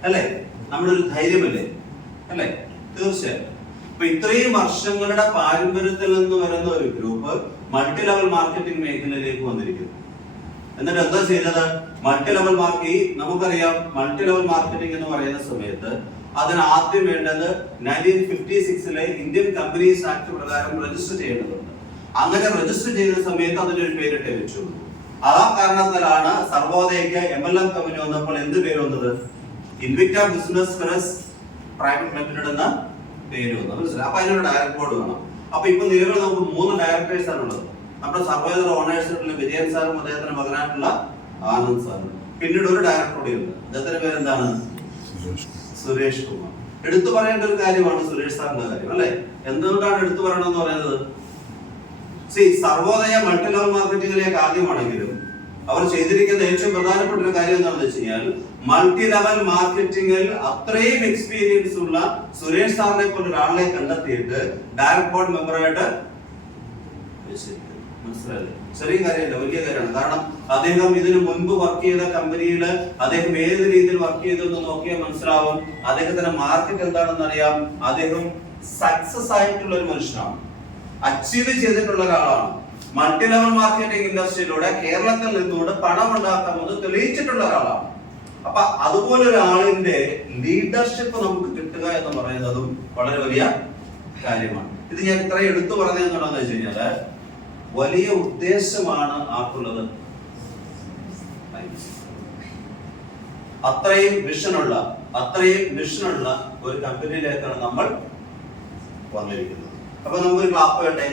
അല്ലെ? നമ്മുടെ ഒരു ധൈര്യമല്ലേ, അല്ലെ? തീർച്ചയായും. അപ്പൊ ഇത്രയും വർഷങ്ങളുടെ പാരമ്പര്യത്തിൽ നിന്ന് വരുന്ന ഒരു ഗ്രൂപ്പ് മൾട്ടി ലെവൽ മാർക്കറ്റിംഗ് മേഖലയിലേക്ക് വന്നിരിക്കുന്നു. എന്നിട്ട് എന്താ ചെയ്തത്? മൾട്ടി ലെവൽ നമുക്കറിയാം മൾട്ടി ലെവൽ മാർക്കറ്റിംഗ് എന്ന് പറയുന്ന സമയത്ത് അതിന് ആദ്യം വേണ്ടത് 1956 ഇന്ത്യൻ കമ്പനീസ് ആക്ട് പ്രകാരം രജിസ്റ്റർ ചെയ്യേണ്ടതുണ്ട്. അങ്ങനെ രജിസ്റ്റർ ചെയ്ത സമയത്ത് അതിനൊരു പേരിട്ട് വെച്ചു. ആ കാരണത്താലാണ് സർവോദയക്ക് MLM കമ്പനി വന്നപ്പോൾ എന്ത് പേര് വന്നത്? ഇൻവിക്ട ബിസിനസ് ക്രെസ് പ്രൈവറ്റ് ലിമിറ്റഡ് എന്ന പേര് വന്നു. മനസ്സിലായി? അപ്പൊ അതിനൊരു ഡയറക്ട് ബോർഡ് വേണം. അപ്പൊ ഇപ്പൊ നിലവിൽ നമുക്ക് 3 ഡയറക്ടേഴ്സ് ആണുള്ളത്. നമ്മുടെ സർവൈസർ ഓണേഴ്സ് ആയിട്ടുള്ള വിജയൻ സാറും അദ്ദേഹത്തിന്റെ മകനായിട്ടുള്ള ആനന്ദ് സാറും. പിന്നീട് ഒരു ഡയറക്ടർ കൂടി ഉണ്ട്. അദ്ദേഹത്തിന്റെ പേര് എന്താണ്? സുരേഷ് കുമാർ. എടുത്തു പറയേണ്ട ഒരു കാര്യമാണ് സുരേഷ് സാറിന്റെ കാര്യം, അല്ലെ? എന്തുകൊണ്ടാണ് എടുത്തു പറയണമെന്ന് പറയുന്നത്? സർവോദയ മൾട്ടി ലെവൽ മാർക്കറ്റിംഗിലേക്ക് ആദ്യമാണെങ്കിലും അവർ ചെയ്തിരിക്കുന്ന ഏറ്റവും പ്രധാനപ്പെട്ട ഒരു കാര്യം എന്താണെന്ന് വെച്ച് കഴിഞ്ഞാൽ മൾട്ടി ലെവൽ മാർക്കറ്റിംഗിൽ അത്രയും എക്സ്പീരിയൻസ് ഉള്ള സുരേഷ് സാറിനെ പോലെ ഒരാളെ കണ്ടെത്തിയിട്ട് ഡയറക്ട് ബോർഡ് മെമ്പറായിട്ട് മനസ്സിലായില്ലേ? ചെറിയ കാര്യമല്ല, വലിയ കാര്യമാണ്. കാരണം അദ്ദേഹം ഇതിനു മുൻപ് വർക്ക് ചെയ്ത കമ്പനിയിൽ അദ്ദേഹം ഏത് രീതിയിൽ വർക്ക് ചെയ്തെന്ന് നോക്കിയാൽ മനസ്സിലാവും. അദ്ദേഹത്തിന്റെ മാർക്കറ്റ് എന്താണെന്ന് അറിയാം. അദ്ദേഹം സക്സസ് ആയിട്ടുള്ള ഒരു മനുഷ്യനാണ്, അച്ചീവ് ചെയ്തിട്ടുള്ള ഒരാളാണ്. മൾട്ടി ലെവൽ മാർക്കറ്റിംഗ് ഇൻഡസ്ട്രിയിലൂടെ കേരളത്തിൽ നിന്നുകൊണ്ട് പണം ഉണ്ടാക്കാമെന്ന് തെളിയിച്ചിട്ടുള്ള ഒരാളാണ്. അപ്പൊ അതുപോലെ ഒരാളിന്റെ ലീഡർഷിപ്പ് നമുക്ക് കിട്ടുക എന്ന് പറയുന്നതും വളരെ വലിയ കാര്യമാണ്. ഇത് ഞാൻ ഇത്രയും എടുത്തു പറഞ്ഞത് എന്താണെന്ന് വെച്ച് കഴിഞ്ഞാല് വലിയ ഉദ്ദേശമാണ് ആർക്കുള്ളത്. അത്രയും വിഷനുള്ള ഒരു കമ്പനിയിലേക്കാണ് നമ്മൾ വന്നിരിക്കുന്നത്. അപ്പൊ നമുക്കൊരു ക്ലാപ്പ് വേണ്ടേ?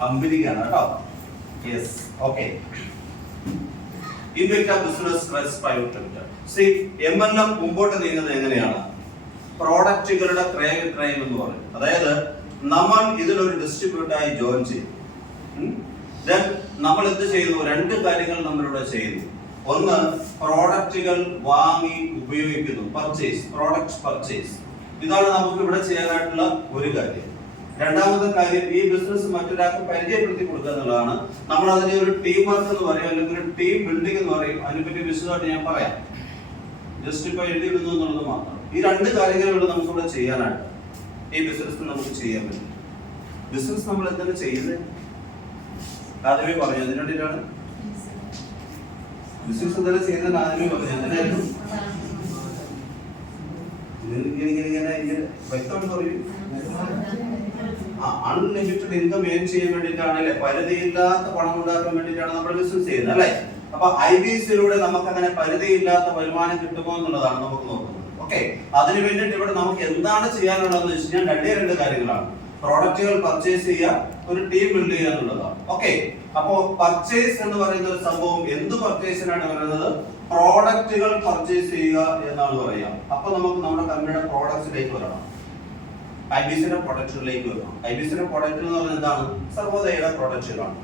കമ്പനിക്കാണ് കേട്ടോ. Yes, okay. Invicta business crest private limited. MLM മുമ്പോട്ട് നീങ്ങുന്നത് എങ്ങനെയാണ്? പ്രോഡക്റ്റുകളുടെ ക്രയം എന്ന് പറയും. അതായത് നമ്മൾ ഇതിലൊരു ഡിസ്ട്രിബ്യൂട്ടറായി ജോയിൻ ചെയ്യും. നമ്മൾ എന്ത് ചെയ്യുന്നു? 2 കാര്യങ്ങൾ നമ്മളിവിടെ ചെയ്യുന്നു. ഒന്ന്, പ്രോഡക്റ്റുകൾ വാങ്ങി ഉപയോഗിക്കുന്നു, പ്രോഡക്റ്റ് പർച്ചേസ്. ഇതാണ് നമുക്ക് ഇവിടെ ചെയ്യാനായിട്ടുള്ള ഒരു കാര്യം. രണ്ടാമത്തെ കാര്യം, ഈ ബിസിനസ് മറ്റൊരാൾക്ക് പരിചയപ്പെടുത്തി കൊടുക്കുക എന്നുള്ളതാണ്. നമ്മൾ അതിനെ ഒരു ടീം വർക്ക് എന്ന് പറയും, അല്ലെങ്കിൽ ഒരു ടീം ബിൽഡിംഗ് എന്ന് പറയും. അതിനെപ്പറ്റി വിശദമായിട്ട് ഞാൻ പറയാം. ജസ്റ്റ് ഇപ്പൊ എഴുതിയിടുന്നു എന്നുള്ളത് മാത്രം. ഈ 2 കാര്യങ്ങളുള്ള നമുക്ക് ഇവിടെ ചെയ്യാനായിട്ട് ഈ ബിസിനസ് നമുക്ക് ചെയ്യാൻ പറ്റും. ബിസിനസ് നമ്മൾ എന്താണ് ചെയ്യുന്നത്? ആദ്യമേ പറഞ്ഞു. അതിന് വേണ്ടിയിട്ടാണ് ബിസിനസ് എന്താണ് ചെയ്യുന്നത്. ആദ്യമേ പറഞ്ഞു. അതിനായിരുന്നു വ്യക്തമായിട്ട് പറയും. അൺലിമിറ്റഡ് ഇൻകം ഏൺ ചെയ്യാൻ വേണ്ടിയിട്ടാണ്, അല്ലെ? പരിധിയില്ലാത്ത പണം ഉണ്ടാക്കാൻ വേണ്ടിയിട്ടാണ് നമ്മൾ ബിസിനസ് ചെയ്യുന്നത്, അല്ലെ? അപ്പൊ IBCയിലൂടെ നമുക്ക് അങ്ങനെ പരിധിയില്ലാത്ത വരുമാനം കിട്ടുമോ എന്നുള്ളതാണ് നമുക്ക് നോക്കുന്നത്. ഓക്കെ, അതിന് വേണ്ടിയിട്ട് ഇവിടെ നമുക്ക് എന്താണ് ചെയ്യാനുള്ളതെന്ന് വെച്ച് കഴിഞ്ഞാൽ 2 കാര്യങ്ങളാണ്. പ്രോഡക്റ്റുകൾ പർച്ചേസ് ചെയ്യുക, ഒരു ടീം ബിൽഡ് ചെയ്യുക എന്നുള്ളതാണ്. ഓക്കെ, അപ്പോ പർച്ചേസ് എന്ന് പറയുന്ന ഒരു സംഭവം എന്ത് പർച്ചേസിനാണ് പറയുന്നത്? പ്രോഡക്റ്റുകൾ പർച്ചേസ് ചെയ്യുക എന്നാണ് പറയാം. അപ്പൊ നമുക്ക് നമ്മുടെ കമ്പനിയുടെ പ്രോഡക്ട്സിലേക്ക് വരണം, IBCയുടെ പ്രൊഡക്റ്റുകളിലേക്ക് വരണം. IBCയുടെ പ്രൊഡക്റ്റ് എന്ന് പറയുന്നത് എന്താണ്? സർവോദയയുടെ പ്രൊഡക്റ്റുകളാണ്.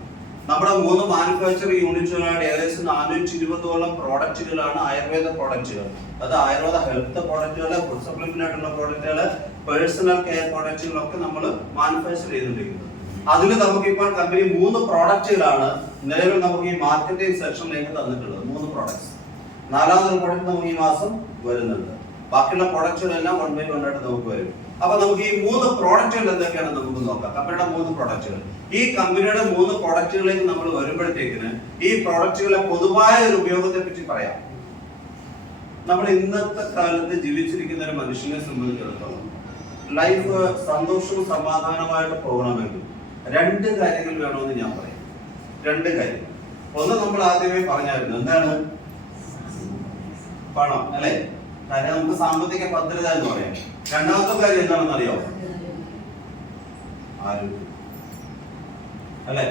നമ്മുടെ 3 മാനുഫാക്ചറിംഗ് യൂണിറ്റുകളായിട്ട് ഏകദേശം 420ഓളം പ്രോഡക്റ്റുകളാണ് ആയുർവേദ പ്രോഡക്റ്റുകൾ. അത് ആയുർവേദ ഹെൽത്ത് പ്രോഡക്റ്റുകൾ, ഫുഡ് സപ്ലിമെന്റ് ആയിട്ടുള്ള പ്രോഡക്റ്റുകൾ, പേഴ്സണൽ കെയർ പ്രോഡക്റ്റുകളൊക്കെ നമ്മൾ മാനുഫാക്ചർ ചെയ്തുകൊണ്ടിരിക്കുന്നത്. അതിൽ നമുക്കിപ്പോൾ കമ്പനി 3 പ്രോഡക്റ്റുകളാണ് നിലവിൽ നമുക്ക് ഈ മാർക്കറ്റിംഗ് സെക്ഷനിലേക്ക് തന്നിട്ടുള്ളത്. 3 പ്രോഡക്ട്സ്. 4ാമത്തെ പ്രോഡക്റ്റ് നമുക്ക് ഈ മാസം വരുന്നുണ്ട്. ബാക്കിയുള്ള പ്രോഡക്റ്റുകളെല്ലാം 1 by 1 ആയിട്ട് നമുക്ക് വരും. അപ്പൊ നമുക്ക് ഈ 3 പ്രോഡക്റ്റുകൾ എന്തൊക്കെയാണെന്ന് നമുക്ക് നോക്കാം. കമ്പനിയുടെ 3 പ്രോഡക്റ്റുകൾ. ഈ കമ്പനിയുടെ 3 പ്രോഡക്റ്റുകളിലേക്ക് നമ്മൾ വരുമ്പോഴത്തേക്കിന് ഈ പ്രോഡക്റ്റുകളെ പൊതുവായ ഒരു ഉപയോഗത്തെ പറ്റി പറയാം. നമ്മൾ ഇന്നത്തെ കാലത്ത് ജീവിച്ചിരിക്കുന്ന ഒരു മനുഷ്യനെ സംബന്ധിച്ചിടത്തോളം ലൈഫ് സന്തോഷവും സമാധാനമായിട്ട് പോകണമെങ്കിൽ 2 കാര്യങ്ങൾ വേണമെന്ന് ഞാൻ പറയും. 2 കാര്യങ്ങൾ. ഒന്ന് നമ്മൾ ആദ്യമേ പറഞ്ഞായിരുന്നു, എന്താണ്? പണം, അല്ലെ? കാര്യം നമുക്ക് സാമ്പത്തിക ഭദ്രത എന്ന് പറയാം. രണ്ടാമത്തെ കാര്യം എന്താണെന്ന് അറിയാമോ? ആരോഗ്യം, അല്ലെ?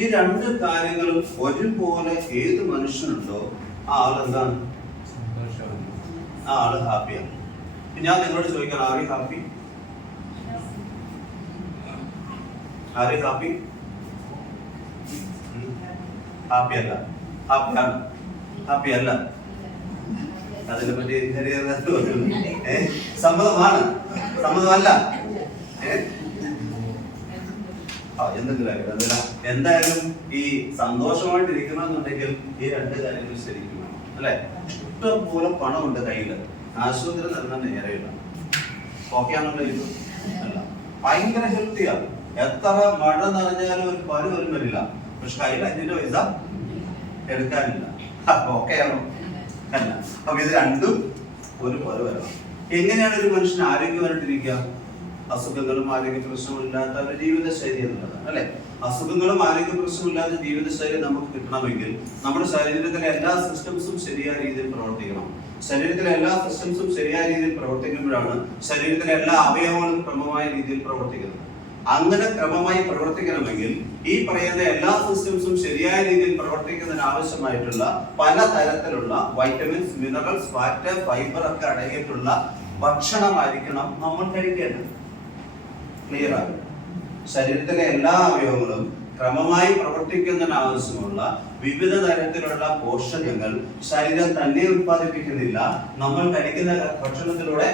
ഈ 2 കാര്യങ്ങളും ഒരുപോലെ ഏത് മനുഷ്യനുണ്ടോ ആ ആൾ എന്താണ്? ആ ആള് ഹാപ്പിയാണ്. ഞാൻ നിങ്ങളോട് ചോദിക്കണം, ആര് ഹാപ്പി? ആര് ഹാപ്പി? ഹാപ്പി അല്ല. ഹാപ്പിയാണ്? ഹാപ്പി അല്ല. അതിനെ പറ്റി സമ്മതമാണ്? സമ്മതമല്ല? എന്തെങ്കിലും എന്തായാലും ഈ സന്തോഷമായിട്ട് ഇരിക്കണമെന്നുണ്ടെങ്കിൽ ഈ 2 കാര്യങ്ങൾ ശരിക്കും വേണം, അല്ലെ? ഇഷ്ടംപോലെ പണമുണ്ട് കയ്യില്, ആശുപത്രി തന്നെ നേരെയില്ല. ഓക്കെ ആണല്ലോ? ഇത് അല്ല, ഭയങ്കര ഹെൽത്തിയാണ്. എത്ര മഴ നനഞ്ഞാലും ഒരു പനി പോലും വരില്ല. പക്ഷെ കയ്യിൽ 5 പൈസ എടുക്കാനില്ല. ഓക്കെ ആണോ? അല്ല. അപ്പൊ ഇത് 2 ഒരുപോലെ വരണം. എങ്ങനെയാണ് ഒരു മനുഷ്യൻ ആരോഗ്യമായിട്ടിരിക്കുക? അസുഖങ്ങളും ആരോഗ്യ പ്രശ്നമില്ലാത്ത ഒരു ജീവിതശൈലി എന്നുള്ളത് അല്ലെ. അസുഖങ്ങളും ആരോഗ്യ പ്രശ്നമില്ലാത്ത ജീവിതശൈലി നമുക്ക് കിട്ടണമെങ്കിൽ നമ്മുടെ ശരീരത്തിലെ എല്ലാ സിസ്റ്റംസും ശരിയായ രീതിയിൽ പ്രവർത്തിക്കണം. ശരീരത്തിലെ എല്ലാ സിസ്റ്റംസും ശരിയായ രീതിയിൽ പ്രവർത്തിക്കുമ്പോഴാണ് ശരീരത്തിലെ എല്ലാ അവയവങ്ങളും ക്രമമായ രീതിയിൽ പ്രവർത്തിക്കുന്നത്. അങ്ങനെ ക്രമമായി പ്രവർത്തിക്കണമെങ്കിൽ ഈ പറയുന്ന എല്ലാ സിസ്റ്റംസും ശരിയായ രീതിയിൽ പ്രവർത്തിക്കുന്നതിന് ആവശ്യമായിട്ടുള്ള പല തരത്തിലുള്ള വൈറ്റമിൻസ്, മിനറൽസ്, ഫാറ്റ്, ഫൈബർ ഒക്കെ അടങ്ങിയിട്ടുള്ള ഭക്ഷണമായിരിക്കണം നമ്മൾ കഴിക്കേണ്ടത്. ക്ലിയർ ആകും. ശരീരത്തിലെ എല്ലാ അവയവങ്ങളും ക്രമമായി പ്രവർത്തിക്കുന്നതിന് ആവശ്യമുള്ള വിവിധ തരത്തിലുള്ള പോഷകങ്ങൾ ശരീരം തന്നെ ഉത്പാദിപ്പിക്കുന്നില്ല. നമ്മൾ കഴിക്കുന്ന ഭക്ഷണത്തിലൂടെ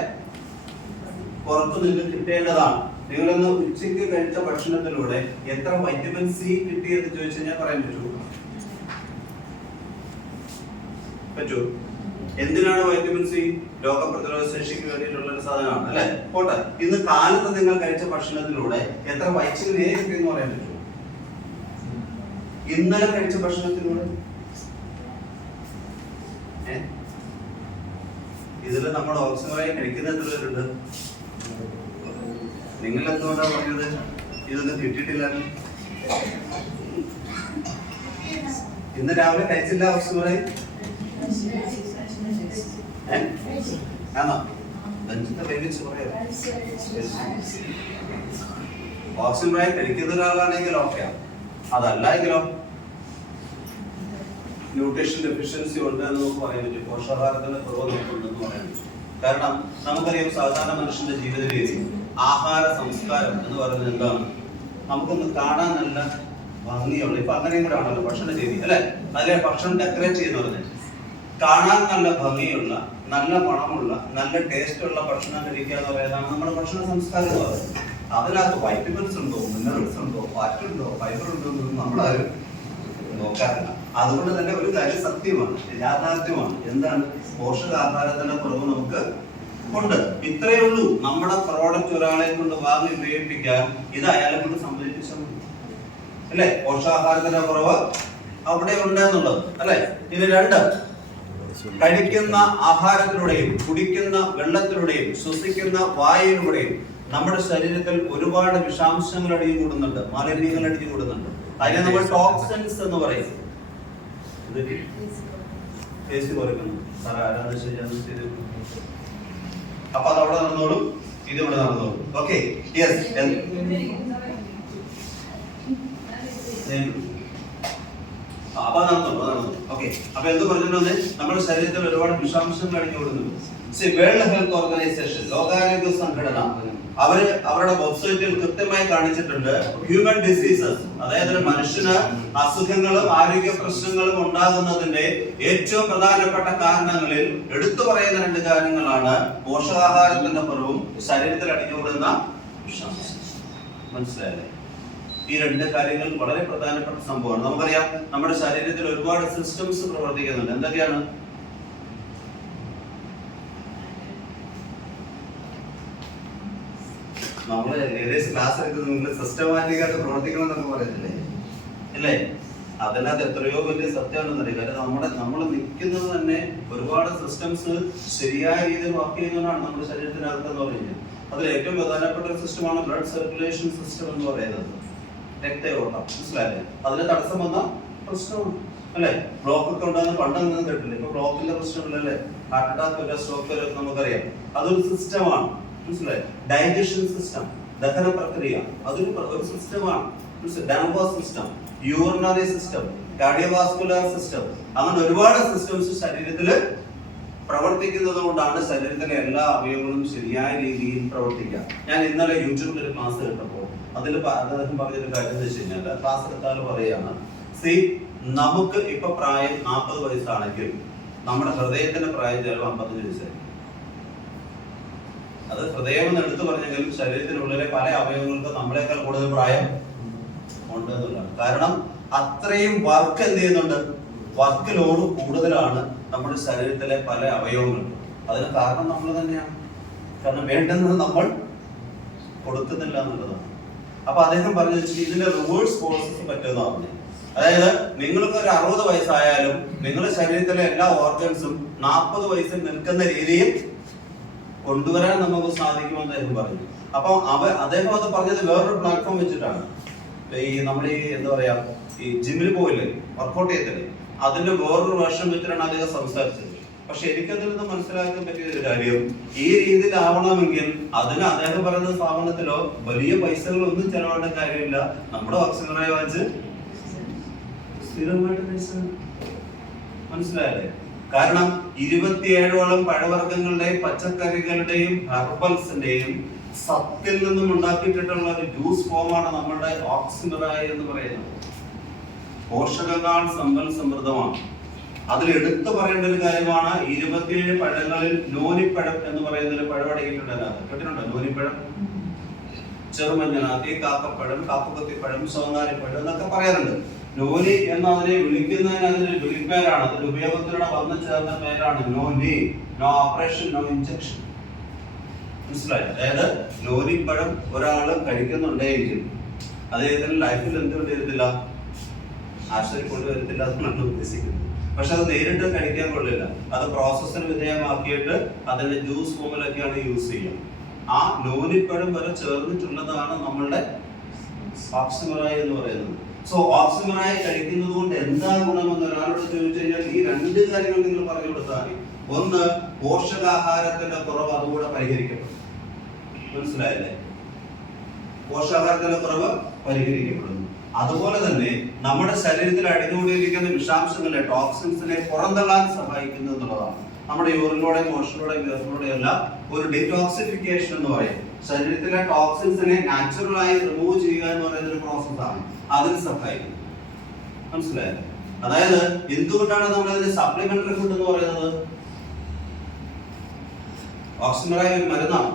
പുറത്തു നിന്ന് കിട്ടേണ്ടതാണ്. നിങ്ങളൊന്ന് ഉച്ചയ്ക്ക് കഴിച്ച ഭക്ഷണത്തിലൂടെ എത്ര വൈറ്റമിൻ സി കിട്ടിയെന്ന് ചോദിച്ചു കഴിഞ്ഞാൽ പറയാൻ പറ്റുമോ? എന്തിനാണ് വൈറ്റമിൻ സി? രോഗപ്രതിരോധ ശേഷിക്ക് വേണ്ടിയിട്ടുള്ള ഒരു സാധനമാണ് അല്ലെ. പോട്ടെ, ഇന്ന് കാലത്ത് നിങ്ങൾ കഴിച്ച ഭക്ഷണത്തിലൂടെ എത്ര വൈറ്റമിൻ എ കിട്ടിയെന്ന് പറയാൻ പറ്റുമോ? ഇന്നലെ കഴിച്ച ഭക്ഷണത്തിലൂടെ ഇതിൽ നമ്മൾ ഓക്സിജനായി കഴിക്കുന്ന എത്ര പേരുണ്ട്? നിങ്ങൾ എന്തുകൊണ്ടാ പറഞ്ഞത് ഇതൊന്നും കിട്ടിയിട്ടില്ല? ഇന്ന് രാവിലെ കഴിച്ചില്ല ഓക്സിജനായി? ആണോ? രഞ്ജിത്തെ പേരിച്ച് പറയാം. ഓക്സിജനായി കഴിക്കുന്ന ഒരാളാണെങ്കിൽ ഓക്കെ, അതല്ല എങ്കിലോ ന്യൂട്രീഷൻ ഡെഫിഷ്യൻസി ഉണ്ട് എന്ന് നമുക്ക് പറയാൻ പറ്റും. പോഷകാഹാരത്തിന്റെ കുറവ് നമുക്കുണ്ടെന്ന് പറയാൻ പറ്റും. കാരണം നമുക്കറിയാം സാധാരണ മനുഷ്യന്റെ ജീവിത രീതി, ആഹാര സംസ്കാരം എന്ന് പറയുന്നത് എന്താണ്? നമുക്കൊന്ന് കാണാൻ നല്ല ഭംഗിയുള്ള, ഇപ്പൊ അങ്ങനെയും കൂടെ ആണല്ലോ ഭക്ഷണ രീതി അല്ലെ. അതിലെ ഭക്ഷണം ഡെക്കറേറ്റ് ചെയ്യുന്ന പറഞ്ഞാൽ കാണാൻ നല്ല ഭംഗിയുള്ള, നല്ല മണമുള്ള, നല്ല ടേസ്റ്റ് ഉള്ള ഭക്ഷണം കഴിക്കുക എന്ന് പറയുന്നതാണ് നമ്മുടെ ഭക്ഷണ സംസ്കാരം എന്ന് പറയുന്നത്. അതിനകത്ത് വൈറ്റമിൻസ് ഉണ്ടോ, മിനറൽസ് ഉണ്ടോ, ഫാറ്റ് ഉണ്ടോ, ഫൈബർ ഉണ്ടോ എന്നൊന്നും നമ്മളാരും നോക്കാറില്ല. അതുകൊണ്ട് തന്നെ ഒരു കാര്യം സത്യമാണ്, യാഥാർത്ഥ്യമാണ്. എന്താണ്? പോഷകാഹാരത്തിന്റെ കുറവ് നമുക്ക് ഉണ്ട്. ഇത്രയേ ഉള്ളൂ. നമ്മുടെ പ്രോഡക്റ്റ് ഒരാളെ കൊണ്ട് വാങ്ങി ഉപയോഗിപ്പിക്കാൻ ഇത് അയാളെ കൊണ്ട് സംഭരിപ്പിച്ചാൽ മതി അല്ലെ. പോഷകാഹാരത്തിന്റെ കുറവ് അവിടെ ഉണ്ട് എന്നുള്ളത് അല്ലെ. ഇനി രണ്ട്, കഴിക്കുന്ന ആഹാരത്തിലൂടെയും കുടിക്കുന്ന വെള്ളത്തിലൂടെയും ശ്വസിക്കുന്ന വായുവിലൂടെയും നമ്മുടെ ശരീരത്തിൽ ഒരുപാട് വിഷാംശങ്ങൾ അടിഞ്ഞുകൂടുന്നുണ്ട്, മാലിന്യങ്ങൾ അടിഞ്ഞുകൂടുന്നുണ്ട്. അതിനെ നമ്മൾ ടോക്സിൻസ് എന്ന് പറയും. അപ്പൊ അതവിടെ നടന്നോളും, ഇതിവിടെ നടന്നോളും. Okay, yes. അപ്പൊ നടന്നോളൂ. ഓക്കെ, അപ്പൊ എന്ത് പറഞ്ഞിട്ടുണ്ട്? നമ്മുടെ ശരീരത്തിൽ ഒരുപാട് വിഷാംശങ്ങൾ അടിഞ്ഞുകൂടുന്നുണ്ട്. വേൾഡ് ഹെൽത്ത് ഓർഗനൈസേഷൻ, ലോകാരോഗ്യ സംഘടന, അവരുടെ വെബ്സൈറ്റിൽ കൃത്യമായി കാണിച്ചിട്ടുണ്ട് ഹ്യൂമൻ ഡിസീസസ്, അതായത് മനുഷ്യന് അസുഖങ്ങളും ആരോഗ്യ പ്രശ്നങ്ങളും ഉണ്ടാകുന്നതിന്റെ ഏറ്റവും പ്രധാനപ്പെട്ട കാരണങ്ങളിൽ എടുത്തു പറയുന്ന രണ്ട് കാര്യങ്ങളാണ് പോഷകാഹാരത്തിന്റെ കുറവും ശരീരത്തിൽ അടിഞ്ഞുകൂടുന്ന വിഷാംശം. മനസ്സിലായല്ലേ? ഈ രണ്ട് കാര്യങ്ങൾ വളരെ പ്രധാനപ്പെട്ട സംഭവമാണ്. നമുക്കറിയാം നമ്മുടെ ശരീരത്തിൽ ഒരുപാട് സിസ്റ്റംസ് പ്രവർത്തിക്കുന്നുണ്ട്. എന്തൊക്കെയാണ്? നമ്മള് ഏകദേശം ക്ലാസ് എടുക്കുന്നത് നിങ്ങൾ സിസ്റ്റമാറ്റിക്കായിട്ട് പ്രവർത്തിക്കണം എന്നൊക്കെ പറയുന്നില്ലേ അല്ലേ? അതിനകത്ത് എത്രയോ വലിയ സത്യമാണെന്നറിയാം. കാരണം നമ്മൾ നിൽക്കുന്നത് തന്നെ ഒരുപാട് സിസ്റ്റംസ് ശരിയായ രീതിയിൽ വർക്ക് ചെയ്യുന്നതാണ് നമ്മുടെ ശരീരത്തിനകത്ത് എന്ന് പറയുന്നത്. അതിൽ ഏറ്റവും പ്രധാനപ്പെട്ട ഒരു സിസ്റ്റമാണ് ബ്ലഡ് സർക്കുലേഷൻ സിസ്റ്റം എന്ന് പറയുന്നത്, രക്തയോട്ടം. മനസ്സിലായില്ലേ? അതിന് തടസ്സം വന്ന പ്രശ്നമാണ് അല്ലെ. ബ്ലോക്ക് ഒക്കെ ഉണ്ടാകുന്ന പണ്ടൊന്നും കേട്ടില്ല. ഇപ്പൊ ബ്ലോക്കിന്റെ പ്രശ്നമില്ലല്ലേ, ഹാർട്ട് അറ്റാക്ക് വരെ, സ്ട്രോക്ക് വരെ നമുക്കറിയാം. അതൊരു സിസ്റ്റമാണ്. മനസ്സിലായി? ഡൈജഷൻ സിസ്റ്റം, ദഹന പ്രക്രിയ, അതൊരു സിസ്റ്റമാണ്. ഡെർമോസ് system, urinary system, cardiovascular system, അങ്ങനെ ഒരുപാട് സിസ്റ്റംസ് ശരീരത്തിൽ പ്രവർത്തിക്കുന്നത് കൊണ്ടാണ് ശരീരത്തിലെ എല്ലാ അവയവങ്ങളും ശരിയായ രീതിയിൽ പ്രവർത്തിക്കുക. ഞാൻ ഇന്നലെ യൂട്യൂബിൽ ഒരു ക്ലാസ് കേട്ടപ്പോൾ അതിൽ അദ്ദേഹം പറഞ്ഞൊരു കാര്യം എന്ന് വെച്ച് കഴിഞ്ഞാൽ, ക്ലാസ് എടുത്താൽ പറയാണ്, നമുക്ക് ഇപ്പൊ പ്രായം 40 വയസ്സാണെങ്കിൽ നമ്മുടെ ഹൃദയത്തിന്റെ പ്രായം ചിലപ്പോൾ 55 വയസ്സായി. അത് ഹൃദയം എന്ന് എടുത്തു പറഞ്ഞെങ്കിലും ശരീരത്തിനുള്ളിലെ പല അവയവങ്ങൾക്ക് നമ്മളെക്കാൾ കൂടുതൽ പ്രായം ഉണ്ട് എന്നുള്ളതാണ്. കാരണം അത്രയും വർക്ക് എന്ത് ചെയ്യുന്നുണ്ട്, വർക്ക് ലോഡ് കൂടുതലാണ് നമ്മുടെ ശരീരത്തിലെ പല അവയവങ്ങളും. അതിന് കാരണം നമ്മൾ തന്നെയാണ്. കാരണം വേണ്ടുന്നത് നമ്മൾ കൊടുക്കുന്നില്ല എന്നുള്ളതാണ്. അപ്പൊ അദ്ദേഹം പറഞ്ഞു വെച്ചാൽ ഇതിന്റെ റിവേഴ്സ് പ്രോസസ് പറ്റുമെന്ന് പറഞ്ഞു. അതായത് നിങ്ങൾക്ക് ഒരു 60 വയസ്സായാലും നിങ്ങളുടെ ശരീരത്തിലെ എല്ലാ ഓർഗൻസും 40 വയസ്സിൽ നിൽക്കുന്ന രീതിയിൽ കൊണ്ടുവരാൻ നമുക്ക് സാധിക്കുമെന്ന് അദ്ദേഹം പറഞ്ഞു. അപ്പൊ അദ്ദേഹം അത് പറഞ്ഞത് വേറൊരു പ്ലാറ്റ്ഫോം വെച്ചിട്ടാണ്. ഈ നമ്മൾ ഈ എന്താ പറയാ ഈ ജിമ്മിൽ പോയില്ലേ, വർക്കൗട്ട് ചെയ്തില്ലേ, അതിന്റെ വേറൊരു വേർഷൻ വെച്ചിട്ടാണ് അദ്ദേഹം സംസാരിച്ചത്. പക്ഷെ എനിക്കതിൽ നിന്ന് മനസ്സിലാക്കാൻ പറ്റിയ ഒരു കാര്യം, ഈ രീതിയിലാവണമെങ്കിൽ അതിന് അദ്ദേഹം പറയുന്ന സ്ഥാപനത്തിലോ വലിയ പൈസകളൊന്നും ചെലവാക്കേണ്ട കാര്യമില്ല. നമ്മുടെ ഓക്സിജനായി വാങ്ങിച്ച് സ്ഥിരമായിട്ട് പൈസ, മനസ്സിലായല്ലേ? കാരണം 27ഓളം പഴവർഗ്ഗങ്ങളുടെയും പച്ചക്കറികളുടെയും ഹെർബൽസിന്റെയും സത്തിൽ നിന്നും ഉണ്ടാക്കിയിട്ടുള്ള ഒരു ജ്യൂസ് ഫോമാണ് നമ്മുടെ ഓക്സിമറായ എന്ന് പറയുന്നത്. പോഷകങ്ങൾ സമ്പൽ സമൃദ്ധമാണ്. അതിൽ എടുത്തു പറയേണ്ട ഒരു കാര്യമാണ് 27 പഴങ്ങളിൽ നോനിപ്പഴം എന്ന് പറയുന്ന ഒരു പഴം അടങ്ങിയിട്ടുണ്ട്. കേട്ടിട്ടുണ്ടോ നോനിപ്പഴം? ചെറുമഞ്ഞനാത്തി, കാക്കപ്പഴം, കാപ്പുകത്തിപ്പഴം, സോങ്ങാരിപ്പഴം എന്നൊക്കെ പറയാറുണ്ട്. നോനി എന്നതിനെ വിളിക്കുന്നതിന് അതിന്റെ വിളിപ്പേരാണ്, അതിന്റെ ഉപയോഗത്തിലൂടെ വന്നു ചേർന്ന പേരാണ് noni. No operation, no injection. മനസ്സിലായി? അതായത് നോനിപ്പഴം ഒരാള് കഴിക്കുന്നുണ്ടെങ്കിൽ അദ്ദേഹത്തിന്റെ ലൈഫിൽ എന്തുകൊണ്ട് വരുത്തില്ല, ആശയം കൊണ്ടുവരത്തില്ല എന്നാണ് ഉദ്ദേശിക്കുന്നത്. പക്ഷെ അത് നേരിട്ട് കഴിക്കാൻ കൊള്ളില്ല. അത് പ്രോസസ്സിന് വിധേയമാക്കിയിട്ട് അതിന്റെ ജ്യൂസ് ഫോമിലൊക്കെയാണ് യൂസ് ചെയ്യുക. ആ നോനിപ്പഴം വരെ ചേർന്നിട്ടുള്ളതാണ് നമ്മളുടെ ഓക്സിമറായ എന്ന് പറയുന്നത്. സോ ഓക്സിമറായ കഴിക്കുന്നത് കൊണ്ട് എന്താ ഗുണമെന്ന് ഒരാളോട് ചോദിച്ചു കഴിഞ്ഞാൽ ഈ 2 കാര്യങ്ങൾ നിങ്ങൾ പറഞ്ഞു കൊടുത്താൽ മതി. ഒന്ന്, പോഷകാഹാരത്തിന്റെ കുറവ് അതുകൂടെ പരിഹരിക്കപ്പെടും. മനസ്സിലായല്ലേ? പോഷകാഹാരത്തിന്റെ കുറവ് പരിഹരിക്കപ്പെടുന്നു. അതുപോലെ തന്നെ നമ്മുടെ ശരീരത്തിൽ അടിഞ്ഞുകൂടിയിരിക്കുന്ന വിഷാംശങ്ങളെ, ടോക്സിൻസിനെ പുറന്തള്ളാൻ സഹായിക്കുന്നു എന്നുള്ളതാണ്. നമ്മുടെ യൂറിനിലൂടെയും മോഷനിലൂടെയും ഗർഭത്തിലൂടെയും എല്ലാം ഒരു ഡിറ്റോക്സിഫിക്കേഷൻ എന്ന് പറയും. ശരീരത്തിലെ ടോക്സിൻസിനെ നാച്ചുറലായി റിമൂവ് ചെയ്യുക എന്ന് പറയുന്ന ഒരു പ്രോസസ്സാണ്. അതിന് സഹായിക്കുന്നു. മനസ്സിലായത്? അതായത് എന്തുകൊണ്ടാണ് നമ്മൾ ഇതിന് സപ്ലിമെന്ററി ഫുഡ് എന്ന് പറയുന്നത്? ഓക്സിമറായ ഒരു മരുന്നാണ്.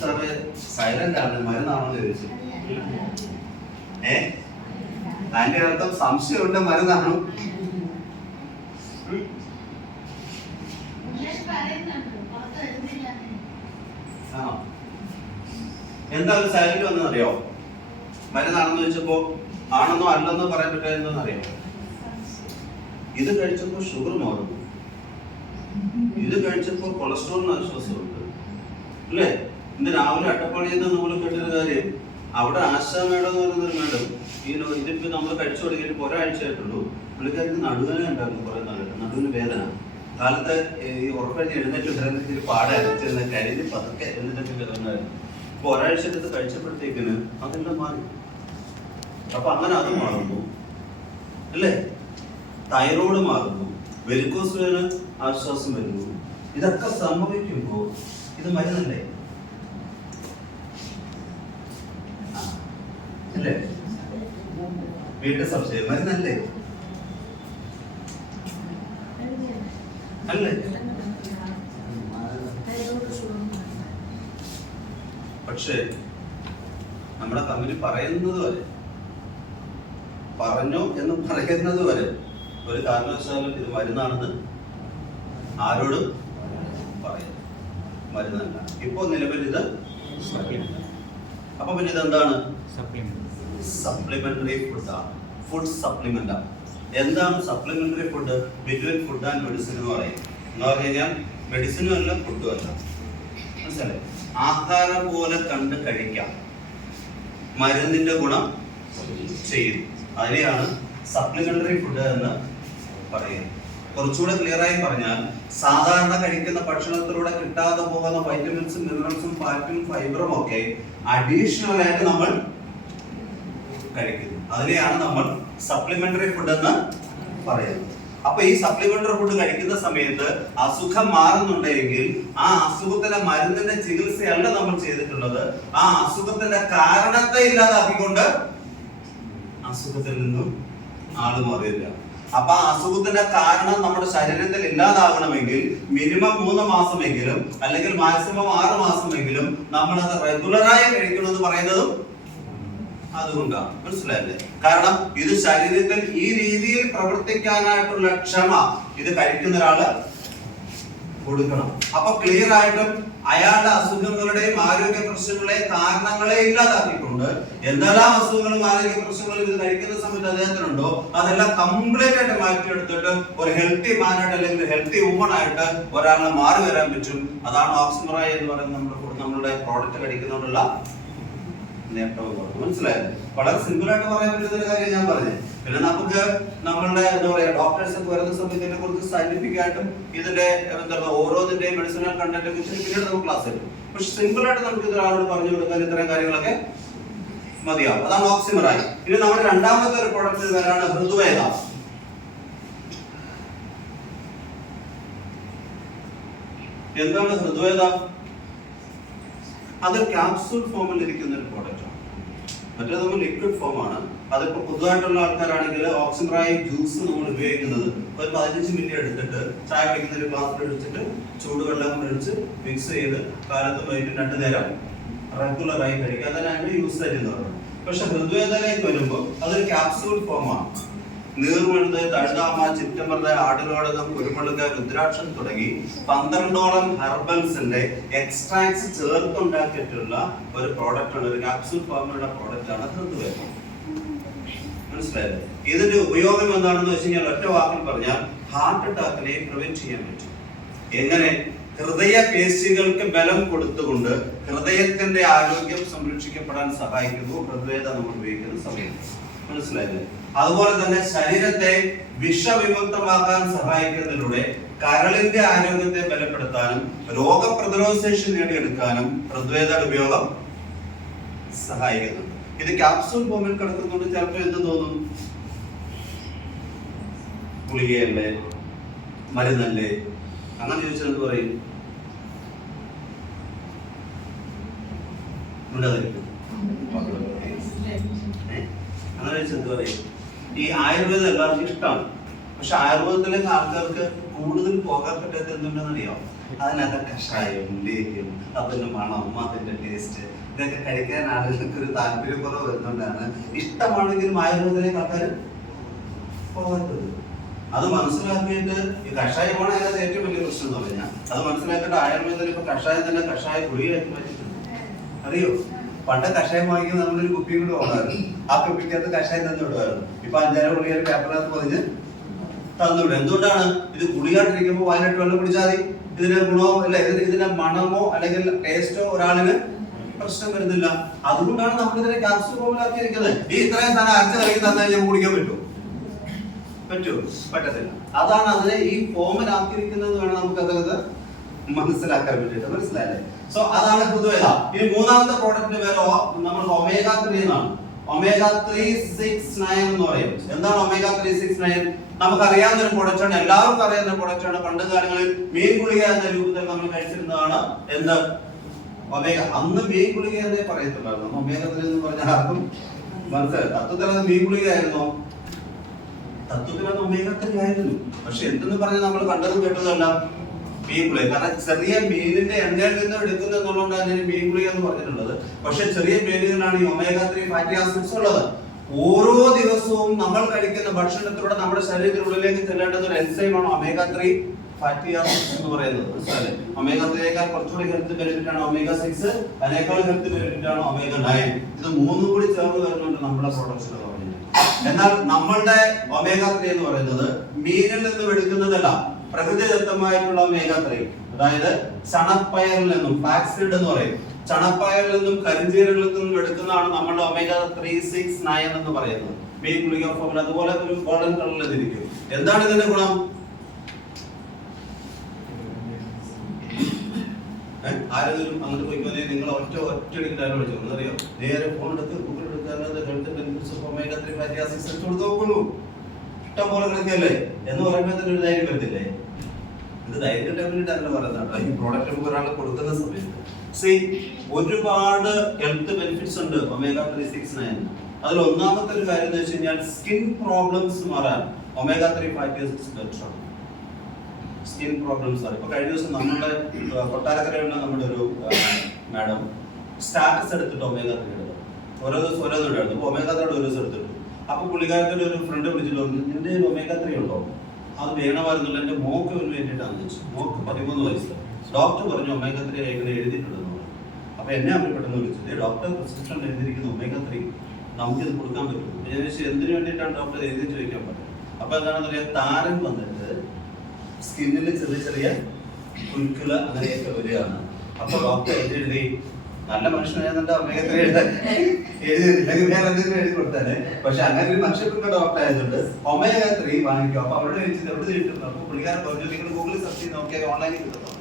സാറ് സൈലന്റ് ആണ്, മരുന്നാണെന്ന് ചോദിച്ചു. അതിന്റെ അർത്ഥം സംശയമുണ്ട് മരുന്നാണോ? എന്താ ഒരു സൈലന്റ് വന്നറിയോ? മരുന്നാണെന്ന് ചോദിച്ചപ്പോ ആണെന്നോ അല്ലെന്നോ പറയാൻ പറ്റുമെന്ന് അറിയാം. ഇത് കഴിച്ചപ്പോ ഷുഗർ മാറുന്നു, ഇത് കഴിച്ചപ്പോ കൊളസ്ട്രോളിന് ആശ്വാസമുണ്ട്, അല്ലേ? ഇന്ന് രാവിലെ അട്ടപ്പാടിയിൽ നിന്ന് നമ്മൾ കേട്ടൊരു കാര്യം, അവിടെ ആശാ മേഡം എന്ന് പറയുന്നൊരു മേഡം ഇതിപ്പോ നമ്മൾ കഴിച്ചു തുടങ്ങിയിട്ട് ഒരാഴ്ചയായിട്ടുള്ളൂ. പുള്ളിക്കാർക്ക് നടുവേദന ഉണ്ടായിരുന്നു, കുറെ നാളായിട്ട് നടുവിന് വേദന. കാലത്ത് ഈ ഉറപ്പഴിഞ്ഞ് എഴുന്നേറ്റ് ഇച്ചിരി പാടായിരുന്നു, കരിഞ്ഞ് പതുക്കെ എഴുന്നേറ്റ് വരുന്നായിരുന്നു. ഇപ്പൊ ഒരാഴ്ചക്കകത്ത് കഴിച്ചപ്പോഴത്തേക്കിന് അതെല്ലാം മാറി. അപ്പൊ അങ്ങനെ അത് മാറുന്നു, അല്ലേ? തൈറോയ്ഡ് മാറുന്നു, വെരിക്കോസ് വെയിന് ആശ്വാസം വരുന്നു. ഇതൊക്കെ സംഭവിക്കുമ്പോ ഇത് മരുന്നല്ലേ? അല്ലേ? വീട്ടിൽ സംശയം, മരുന്നല്ലേ? അല്ലേ? പക്ഷേ നമ്മുടെ കമ്പനി പറയുന്നത് വരെ, പറഞ്ഞു എന്ന് പറയുന്നത് വരെ ഒരു കാരണവശാലും ഇത് മരുന്നാണെന്ന് ആരോടും പറയുന്നത് മരുന്നല്ല. ഇപ്പോ നിലവിൽ ഇത് അപ്പൊ പിന്നെ ഇതെന്താണ്? സപ്ലിമെന്ററി ഫുഡാണ്, ഫുഡ് സപ്ലിമെന്റ് ആണ്. എന്താണ് supplementary food? Between food and medicine എന്ന് പറയും. എന്ന് പറഞ്ഞു കഴിഞ്ഞാൽ മെഡിസിനും അല്ല ഫുഡും അല്ല. മനസ്സിലായി? ആഹാരം പോലെ കണ്ട് കഴിക്കാം, മരുന്നിന്റെ ഗുണം ചെയ്യും. അതിനെയാണ് സപ്ലിമെന്ററി ഫുഡ് എന്ന് പറയുന്നത്. കുറച്ചുകൂടെ ക്ലിയർ ആയി പറഞ്ഞാൽ, സാധാരണ കഴിക്കുന്ന ഭക്ഷണത്തിലൂടെ കിട്ടാതെ പോകുന്ന വൈറ്റമിൻസും മിനറൽസും ഫാറ്റും ഫൈബറും ഒക്കെ അഡീഷണൽ ആയിട്ട് നമ്മൾ കഴിക്കുന്നു. അതിനെയാണ് നമ്മൾ സപ്ലിമെന്ററി ഫുഡ് എന്ന് പറയുന്നത്. അപ്പൊ ഈ സപ്ലിമെന്ററി ഫുഡ് കഴിക്കുന്ന സമയത്ത് അസുഖം മാറുന്നുണ്ടെങ്കിൽ ആ അസുഖത്തിന്റെ മരുന്നിന്റെ ചികിത്സയല്ല നമ്മൾ ചെയ്തിട്ടുള്ളത്, ആ അസുഖത്തിന്റെ കാരണത്തെ ഇല്ലാതാക്കിക്കൊണ്ട് അസുഖത്തിൽ നിന്നും ആള് മാറിയില്ല. അപ്പൊ ആ അസുഖത്തിന്റെ കാരണം നമ്മുടെ ശരീരത്തിൽ ഇല്ലാതാകണമെങ്കിൽ മിനിമം 3 മാസമെങ്കിലും അല്ലെങ്കിൽ മാക്സിമം 6 മാസമെങ്കിലും നമ്മളത് റെഗുലറായി കഴിക്കണമെന്ന് പറയുന്നതും അതുകൊണ്ടാണ്. മനസ്സിലായില്ലേ? കാരണം ഇത് ശരീരത്തിൽ ഈ രീതിയിൽ പ്രവർത്തിക്കാനായിട്ടുള്ള ക്ഷമ ഇത് കഴിക്കുന്ന ഒരാള് കൊടുക്കണം. അപ്പൊ ക്ലിയർ ആയിട്ടും അയാളുടെ അസുഖങ്ങളുടെയും ആരോഗ്യ പ്രശ്നങ്ങളെ കാരണങ്ങളെ ഇല്ലാതാക്കിക്കൊണ്ട് എന്തെല്ലാം അസുഖങ്ങളും ആരോഗ്യ പ്രശ്നങ്ങളും ഇത് കഴിക്കുന്ന സമയത്ത് അദ്ദേഹത്തിനുണ്ടോ അതെല്ലാം കംപ്ലീറ്റ് ആയിട്ട് മാറ്റിയെടുത്തിട്ട് ഒരു ഹെൽത്തി മാനായിട്ട് അല്ലെങ്കിൽ ഹെൽത്തി വുമൺ ആയിട്ട് ഒരാളിനെ മാറി വരാൻ പറ്റും. അതാണ് ഓക്സിമറായി എന്ന് പറയുന്നത് നമ്മളുടെ പ്രോഡക്റ്റ് കഴിക്കുന്നതുകൊണ്ടുള്ള നേട്ടവും. മനസ്സിലായത്? വളരെ സിമ്പിൾ ആയിട്ട് പറയാൻ പറ്റുന്ന ഒരു കാര്യം ഞാൻ പറഞ്ഞത്. പിന്നെ നമുക്ക് നമ്മളുടെ എന്താ പറയാ ഡോക്ടേഴ്സ് ഒക്കെ വരുന്ന സമയത്ത് ഇതിനെ കുറിച്ച് സയന്റിഫിക് ആയിട്ടും ഇതിന്റെ എന്താ ഓരോന്നിന്റെയും മെഡിസിനൽ കണ്ടന്റിനെ കുറിച്ച് പിന്നീട് നമുക്ക് ക്ലാസ് എടുക്കും. പക്ഷെ സിമ്പിൾ ആയിട്ട് നമുക്ക് ഒരാളോട് പറഞ്ഞു കൊടുക്കാൻ ഇത്തരം കാര്യങ്ങളൊക്കെ മതിയാവും. അതാണ് ഓക്സിമറായി. ഇനി നമ്മുടെ രണ്ടാമത്തെ ഒരു പ്രോഡക്റ്റ് പേരാണ് ഹൃദ്വേദ. എന്താണ് ഹൃദ്വേദ? അത് ക്യാപ്സൂൾ ഫോമിൽ ഇരിക്കുന്ന ഒരു പ്രോഡക്റ്റ് ആണ്. മറ്റേത് നമ്മൾ ലിക്വിഡ് ഫോം ആണ്. അതിപ്പോ പുതുതായിട്ടുള്ള ആൾക്കാരാണെങ്കിൽ ഓക്സിമറായി ജ്യൂസ് നമ്മൾ ഉപയോഗിക്കുന്നത് ഒരു 15 മില്ലി എടുത്തിട്ട് ചായ കുടിക്കുന്ന ഒരു ഗ്ലാസ്സിൽ എടുത്തിട്ട് ചൂടുവെള്ളം ഒഴിച്ച് മിക്സ് ചെയ്ത് കാലത്ത് വൈകിട്ട് 2 നേരം റെഗുലറായി കഴിക്കുക. അതാണ് യൂസ് ചെയ്യുന്നത്. പക്ഷെ ഹൃദ്വേദനയിലേക്ക് വരുമ്പോൾ അതൊരു ക്യാപ്സൂൾ ഫോം ആണ്. നീർമരുന്ന്, തഴുതാമ, ചിറ്റമൃത, ആടുലോടകം, കുരുമുളക്, രുദ്രാക്ഷം തുടങ്ങി 12ഓളം ഹെർബൽസിന്റെ എക്സ്ട്രാക്ട്സ് ചേർത്തുണ്ടാക്കിയിട്ടുള്ള ഒരു പ്രോഡക്റ്റ് ആണ്. ഒരു ക്യാപ്സൂൾ ഫോമിലുള്ള പ്രോഡക്റ്റ് ആണ് ഹൃദ്വേദ. മനസ്സിലായത്? ഇതിന്റെ ഉപയോഗം എന്താണെന്ന് വെച്ച് കഴിഞ്ഞാൽ ഒറ്റ വാക്കിൽ പറഞ്ഞാൽ ഹാർട്ട് അറ്റാക്കിനെ പ്രിവെന്റ് ചെയ്യാൻ പറ്റും. എങ്ങനെ? ഹൃദയ പേശികൾക്ക് ബലം കൊടുത്തുകൊണ്ട് ഹൃദയത്തിന്റെ ആരോഗ്യം സംരക്ഷിക്കപ്പെടാൻ സഹായിക്കുന്നു ഹൃദ്വേദ നമ്മൾ ഉപയോഗിക്കുന്ന സമയത്ത്. മനസ്സിലായില്ലേ? അതുപോലെ തന്നെ ശരീരത്തെ വിഷവിമുക്തമാക്കാൻ സഹായിക്കുന്നതിലൂടെ കരളിന്റെ ആരോഗ്യത്തെ ബലപ്പെടുത്താനും രോഗപ്രതിരോധ ശേഷി നേടിയെടുക്കാനും ഹൃദ്വേദയുടെ ഉപയോഗം സഹായിക്കുന്നുണ്ട്. ഇത് ക്യാപ്സൂൾ ഫോമിൽ കിടക്കുന്നുണ്ട്. ചിലപ്പോൾ എന്ത് തോന്നും? ഗുളികയല്ലേ, മരുന്നല്ലേ? അങ്ങനെ ചോദിച്ചാൽ എന്ത് പറയും? അങ്ങനെ ചോദിച്ചാൽ എന്ത് പറയും? ഈ ആയുർവേദം എല്ലാവർക്കും ഇഷ്ടമാണ്. പക്ഷെ ആയുർവേദത്തിലേക്ക് ആൾക്കാർക്ക് കൂടുതൽ പോകാൻ പറ്റാത്ത എന്തുണ്ടെന്ന് അറിയാം? അതിനകത്ത് കഷായം, ലേഹ്യം, അതിന്റെ മണം, അതിന്റെ ടേസ്റ്റ്, ഇതൊക്കെ കഴിക്കാൻ ആളുകൾക്ക് ഒരു താല്പര്യക്കുറവ് വരുന്നുകൊണ്ടാണ് ഇഷ്ടമാണെങ്കിലും ആയുർവേദത്തിലേക്ക് ആൾക്കാർ പോകാത്തത്. അത് മനസ്സിലാക്കിയിട്ട് ഈ കഷായമാണ് അതിനകത്ത് ഏറ്റവും വലിയ പ്രശ്നം എന്ന് പറഞ്ഞാൽ അത് മനസ്സിലാക്കിയിട്ട് ആയുർവേദത്തിൽ ഇപ്പൊ കഷായം തന്നെ കഷായ ഗുളികയാക്കി മാറ്റിയിട്ടുണ്ട്. അറിയോ? പണ്ട് കഷായം വാങ്ങിക്കുന്ന നമ്മളൊരു കുപ്പിയും കൂടെ പോകാറുണ്ട്. ആ കുപ്പിക്കകത്ത് കഷായം തന്നു വിടുമായിരുന്നു. ഇപ്പൊ 5-6 ഗുളിക പേപ്പറിനകത്ത് പൊതിഞ്ഞ് തന്നുവിടും. എന്തുകൊണ്ടാണ്? ഇത് ഗുളികായിട്ടിരിക്കുമ്പോൾ വയനാട്ട് വെള്ളം കുടിച്ചാൽ മതി. ഇതിന് ഗുണമോ അല്ല ഇതിന്റെ മണമോ അല്ലെങ്കിൽ ടേസ്റ്റോ ഒരാളിന് പ്രശ്നം വരുന്നില്ല. അതുകൊണ്ടാണ് നമ്മളിതിനെ ക്യാപ്സൂൾ ഫോമിലാക്കിയിരിക്കുന്നത്. ഈ ഇത്രയും സാധനം അരച്ച് കലക്കി തന്നെ നമുക്ക് കുടിക്കാൻ പറ്റുമോ? പറ്റുമോ? പറ്റത്തില്ല. അതാണ് അതിനെ ഈ ഫോമിലാക്കിയിരിക്കുന്നത് വേണം നമുക്ക് അതത് മനസ്സിലാക്കാൻ വേണ്ടിയിട്ട്. മനസ്സിലായല്ലേ? സോ അതാണ് ഹൃദ്വേദ. ഇനി മൂന്നാമത്തെ പ്രോഡക്റ്റിന്റെ പേര് നമ്മൾ ഒമേഗ 3 എന്നാണ്. ഒമേഗ 369 എന്ന് പറയും. എന്താണ് ഒമേഗ 369? നമുക്കറിയാവുന്ന ഒരു പ്രോഡക്റ്റ് ആണ്. എല്ലാവർക്കും അറിയാവുന്ന പ്രോഡക്റ്റ് ആണ്. പണ്ട് കാലങ്ങളിൽ മീൻ ഗുളിക എന്ന രൂപത്തിൽ നമ്മൾ കഴിച്ചിരുന്നതാണ്. എന്ത്? ഒമേഗ. അന്ന് മീൻ ഗുളിക എന്നേ പറയത്തുള്ളായിരുന്നു. ഒമേഗ 3 എന്ന് പറഞ്ഞാൽ ആർക്കും മനസ്സിലായി. തത്വത്തിൽ അത് മീൻ ഗുളിക ആയിരുന്നോ? തത്വത്തിൽ അത് ഒമേഗ 3 ആയിരുന്നു. പക്ഷെ എന്തെന്ന് പറഞ്ഞാൽ നമ്മൾ കണ്ടതും കേട്ടതല്ല മീൻ ഗുളിക. കാരണം ചെറിയ മീനിന്റെ എണ്ണയിൽ നിന്ന് എടുക്കുന്നത് എന്നുള്ളതുകൊണ്ടാണ് അതിന് മീൻ ഗുളിക എന്ന് പറഞ്ഞിട്ടുള്ളത്. പക്ഷെ ചെറിയ മീനുകളാണ് ഈ ഒമേഗ 3 ഫാറ്റി ആസിഡ്സ് ഉള്ളത്. ഓരോ ദിവസവും നമ്മൾ കഴിക്കുന്ന ഭക്ഷണത്തിലൂടെ നമ്മുടെ ശരീരത്തിനുള്ളിലേക്ക് ചെല്ലേണ്ടുന്ന ഒരു എൻസൈമാണ് ഒമേഗ 3 ഫാറ്റി ആസിഡ്സ് എന്ന് പറയുന്നത്. മനസ്സിലായില്ലേ? ഒമേഗ 3യേക്കാൾ കുറച്ചുകൂടി ഹെൽത്ത് ബെനിഫിറ്റ് ആണ് ഒമേഗ 6. അതിനേക്കാൾ ഹെൽത്ത് ബെനിഫിറ്റ് ആണ് ഒമേഗ 9. ഇത് മൂന്നും കൂടി ചേർന്ന് വരുന്നുണ്ട് നമ്മുടെ പ്രൊഡക്ട്സിൽ പറഞ്ഞത്. എന്നാൽ നമ്മളുടെ ഒമേഗ 3 എന്ന് പറയുന്നത് മീനിൽ നിന്നും എടുക്കുന്നതല്ല, പ്രകൃതിദത്തമായിട്ടുള്ള ഒമേഗ 3. അതായത് ചണപ്പയറിൽ നിന്നും, ഫ്ലാക്സീഡ് എന്ന് പറയും, ചണപ്പയറിൽ നിന്നും കരിഞ്ചീരകളിൽ നിന്നും എടുക്കുന്നതാണ് നമ്മുടെ ഒമേഗ 369 എന്ന് പറയുന്നത്. മീൻ ഗുളിക ഫോമിൽ അതുപോലെ ഒരു ഗോൾഡൻ കളറിൽ ഇരിക്കും. എന്താണ് ഇതിന്റെ ഗുണം? ആരെങ്കിലും അങ്ങോട്ട് പോയിക്കോലെ നിങ്ങൾ ഒറ്റയടിക്ക് ഡയലോഗ് വിളിച്ചു അറിയോ? നേരെ ഫോൺ എടുത്ത് ഗൂഗിൾ എടുത്ത് health benefits of omega 3 fatty acids എടുത്ത് നോക്കുള്ളൂ. ഇഷ്ടം പോലെ കിടക്കല്ലേ എന്ന് പറയുമ്പോൾ തന്നെ ഒരു ധൈര്യം വരത്തില്ലേ? ഇത് ധൈര്യം വേണ്ടിയിട്ടല്ല പറയുന്നത്. ഈ പ്രോഡക്റ്റ് നമുക്ക് ഒരാൾ കൊടുക്കുന്ന സമയത്ത് ഒരുപാട് ഹെൽത്ത് ബെനിഫിറ്റ്സ് ഉണ്ട് ഒമേഗ 369. അതിൽ ഒന്നാമത്തെ ഒരു കാര്യം എന്ന് വെച്ച് കഴിഞ്ഞാൽ സ്കിൻ പ്രോബ്ലംസ് മാറാൻ ഒമേഗ 3 ഫാറ്റി ആസിഡ്സ് ബെറ്റർ ആണ്. സ്കിൻ പ്രോബ്ലംസ് ആണ്. ഇപ്പൊ കഴിഞ്ഞ ദിവസം നമ്മുടെ കൊട്ടാരക്കരയുള്ള നമ്മുടെ ഒരു മാഡം സ്റ്റാറ്റസ് എടുത്തിട്ട് ഒമേഗ 3 എടുത്തു. ഓരോ ദിവസം ഓരോന്നും ഉണ്ടായിരുന്നു. അപ്പൊ ഒമേഗ 3 ഒരു ദിവസം എടുത്തിട്ടു. അപ്പൊ പുള്ളിക്കാരത്തിന്റെ ഒരു ഫ്രണ്ട് വിളിച്ചിട്ട് പറഞ്ഞു, നിന്റെ ഒമേഗ 3 ഉണ്ടോ? അത് വേണമായിരുന്നില്ല, എന്റെ മോക്ക് വേണ്ടിയിട്ടാണെന്ന് വെച്ചു. മോക്ക് 13 വയസ്സ്. ഡോക്ടർ പറഞ്ഞു ഒമേഗ 3 കഴിക്കണം എഴുതിയിട്ടുണ്ടെന്ന് പറഞ്ഞു. അപ്പൊ എന്നെ അവർ പെട്ടെന്ന് വിളിച്ചത്, ഡോക്ടർ പ്രിസ്ക്രിപ്ഷൻ എഴുതിയിരിക്കുന്ന ഒമേഗ 3 നമുക്കിത് കൊടുക്കാൻ പറ്റും. ഞാൻ ചോദിച്ചു എന്തിനു വേണ്ടിയിട്ടാണ് ഡോക്ടർ എഴുതി ചോദിക്കാൻ പറ്റും. അപ്പൊ എന്താണെന്ന് പറയാ, താരൻ വന്നിട്ട് സ്കിന്നിൽ ചെറിയ ചെറിയ കുരുക്കള് അങ്ങനെയൊക്കെ വരികയാണ്. അപ്പൊ ഡോക്ടർ എഴുതി നല്ല മനുഷ്യനായതുകൊണ്ട് ഒമേഗ 3 എഴുതിയില്ലെങ്കിൽ വേറെ എന്തെങ്കിലും എഴുതി കൊടുത്താല്. പക്ഷെ അങ്ങനെ ഒരു മനുഷ്യപ്പെട്ട ഡോക്ടർ ആയതുകൊണ്ട് ഒമേഗ 3 വാങ്ങിക്കും. അപ്പൊ അവിടെ ചോദിച്ചത് എവിടെ കിട്ടുന്നു? അപ്പൊ പുള്ളിക്കാരൻ പറഞ്ഞു നിങ്ങൾ ഗൂഗിളിൽ സെർച്ച് ചെയ്ത് നോക്കിയാൽ ഓൺലൈനിൽ കിട്ടുന്നു.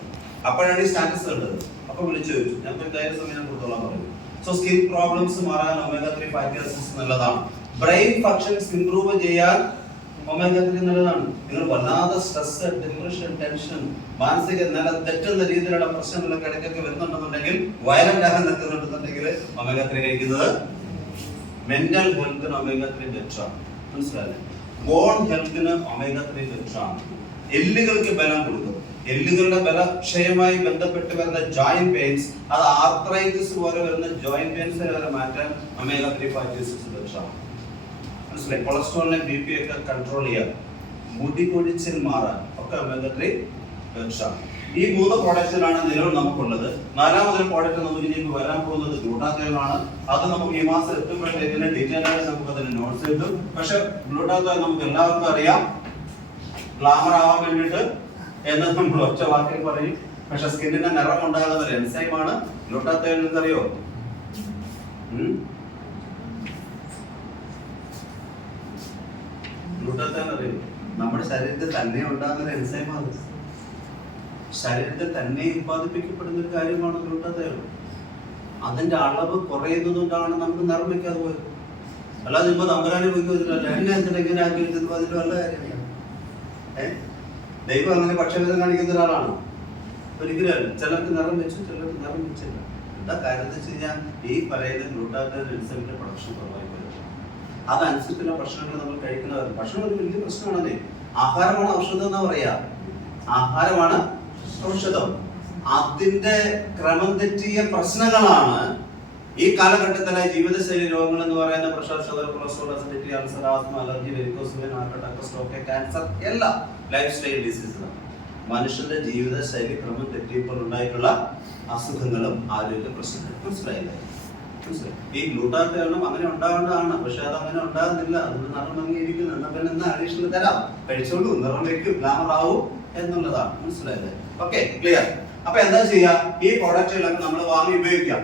അപ്പോഴാണ് ഈ സ്റ്റാറ്റസ് ഉള്ളത്. അപ്പൊ വിളിച്ചു ചോദിച്ചു, ഞാൻ എന്തായാലും സമയം കൊടുത്തോളാൻ പറഞ്ഞു. സോ സ്കിൻ പ്രോബ്ലംസ് മാറാൻ ഒമേഗ 3 ഫാറ്റി ആസിഡ്സ് നല്ലതാണ്. ബ്രെയിൻ ഫങ്ഷൻസ് ഇംപ്രൂവ് ചെയ്യാൻ ഒമേഗ 3 നല്ലതാണ്. നിങ്ങൾ വല്ലാതെ സ്ട്രെസ്, ഡിപ്രഷൻ, ടെൻഷൻ, മാനസിക നില തെറ്റുന്ന രീതിയിലുള്ള പ്രശ്നങ്ങളൊക്കെ ഇടയ്ക്കൊക്കെ വരുന്നുണ്ടെന്നുണ്ടെങ്കിൽ, വയലന്റ് ആകാൻ നിൽക്കുന്നുണ്ടെന്നുണ്ടെങ്കിൽ ഒമേഗ 3 കഴിക്കുന്നത് മെന്റൽ ഹെൽത്തിന് ഒമേഗ 3 ബെറ്ററാണ്. മനസ്സിലായില്ലേ? ബോൺ ഹെൽത്തിന് ഒമേഗ 3 ബെറ്ററാണ്. എല്ലുകൾക്ക് ബലം കൊടുക്കും. എല്ലുകളുടെ ബലക്ഷയമായി ബന്ധപ്പെട്ട് വരുന്ന ജോയിന്റ് പെയിൻസ്, അത് ആർത്രൈറ്റിസ് പോലെ വരുന്ന ജോയിന്റ് പെയിൻസിനെ വരെ മാറ്റാൻ ഒമേഗ 3 ഫാറ്റി ആസിഡ്സ് ബെറ്ററാണ്. മനസ്സിലായി? കൊളസ്ട്രോളിനെ BP ഒക്കെ കൺട്രോൾ ചെയ്യാൻ, മുടി കൊഴിച്ചിൽ മാറാൻ ഒക്കെ ഒമേഗ 3 ബെറ്ററാണ്. ഈ 3 പ്രോഡക്റ്റിലാണ് നിലവിൽ നമുക്കുള്ളത്. 4ാമതൊരു പ്രോഡക്റ്റ് നമുക്ക് ഇനി വരാൻ പോകുന്നത് ഗ്ലൂട്ടാത്തയോൺ. അത് നമുക്ക് ഈ മാസം എത്തുമ്പോഴത്തേക്കിന് ഡീറ്റെയിൽ ആയിട്ട് നമുക്ക് അതിന് നോട്ട്സ് കിട്ടും. പക്ഷെ ഗ്ലൂട്ടാത്തയോൺ നമുക്ക് എല്ലാവർക്കും അറിയാം, ഗ്ലാമർ ആവാൻ വേണ്ടിയിട്ട് എന്ന് നമ്മൾ ഒറ്റ വാക്കിൽ പറയും. പക്ഷെ സ്കിന്നിന്റെ നിറം ഉണ്ടാകുന്ന ഒരു എൻസൈമാണ് ഗ്ലൂട്ടാത്തയോൺ. നിങ്ങൾക്കറിയോ? ഗ്ലൂട്ടാത്തയോൺ അറിയോ? നമ്മുടെ ശരീരത്തിൽ തന്നെ ഉണ്ടാകുന്ന ഒരു എൻസൈമാണ്. ശരീരത്തിൽ തന്നെ ഉത്പാദിപ്പിക്കപ്പെടുന്ന ഒരു കാര്യമാണ് ഗ്ലൂട്ടാത്തയോൺ. അതിന്റെ അളവ് കുറയുന്നതുകൊണ്ടാണ് നമുക്ക് നിറം വെക്കാതെ പോയത്. അല്ലാതെ ഇപ്പൊ തമ്പരാനെ പോയി വെച്ചിട്ടല്ല എന്നെ എന്തിനെങ്ങനെ ആക്കി വെച്ചത് അതിന്റെ വല്ല കാര്യമില്ല. ദൈവം അങ്ങനെ പക്ഷഭേദം കാണിക്കുന്ന ഒരാളാണ്? ഒരിക്കലും. ചിലർക്ക് നിറം വെച്ചു, ചിലർക്ക് നിറം വെച്ചില്ല. എന്താ കാര്യം എന്ന് വെച്ച് കഴിഞ്ഞാൽ ഈ പറയുന്ന ഗ്ലൂട്ടാത്തയോൺ എൻസൈമിന്റെ പ്രൊഡക്ഷൻ കുറവായി വരും. അതനുസരിച്ചുള്ള ഭക്ഷണങ്ങൾ നമ്മൾ കഴിക്കുന്നവർ. ഭക്ഷണം ഒരു വലിയ പ്രശ്നമാണല്ലേ. ആഹാരമാണ് ഔഷധം എന്നാ പറയാ. ആഹാരമാണ് ഔഷധം. അതിന്റെ ക്രമം തെറ്റിയ പ്രശ്നങ്ങളാണ് ഈ കാലഘട്ടത്തിലെ ജീവിതശൈലി രോഗങ്ങൾ എന്ന് പറയുന്ന pressure, sugar, cholesterol, acidity, ulcer, asthma, allergy, varicose vein, heart attack, stroke, cancer, എല്ലാം ലൈഫ് സ്റ്റൈൽ ഡിസീസുകളാണ്. മനുഷ്യന്റെ ജീവിതശൈലി ക്രമം തെറ്റിയപ്പോൾ ഉണ്ടായിട്ടുള്ള അസുഖങ്ങളും ആരോഗ്യ പ്രശ്നങ്ങളും. മനസ്സിലായില്ലേ? ഈ ഗ്ലൂട്ടാത്തയോൺ അങ്ങനെ ഉണ്ടാവേണ്ടതാണ്. പക്ഷെ അത് അങ്ങനെ ഉണ്ടാകുന്നില്ല. അതുകൊണ്ട് നിറം ഭംഗിയിരിക്കുന്നു. എന്നാ പിന്നെ എന്നാ അഡീഷണൽ തരാം, കഴിച്ചോളൂ, നിറം വെക്കും, ഗ്ലാമർ ആവും എന്നുള്ളതാണ്. മനസ്സിലായില്ലേ? Okay, clear. അപ്പൊ എന്താ ചെയ്യാ? ഈ പ്രോഡക്റ്റുകളൊക്കെ നമ്മൾ വാങ്ങി ഉപയോഗിക്കാം.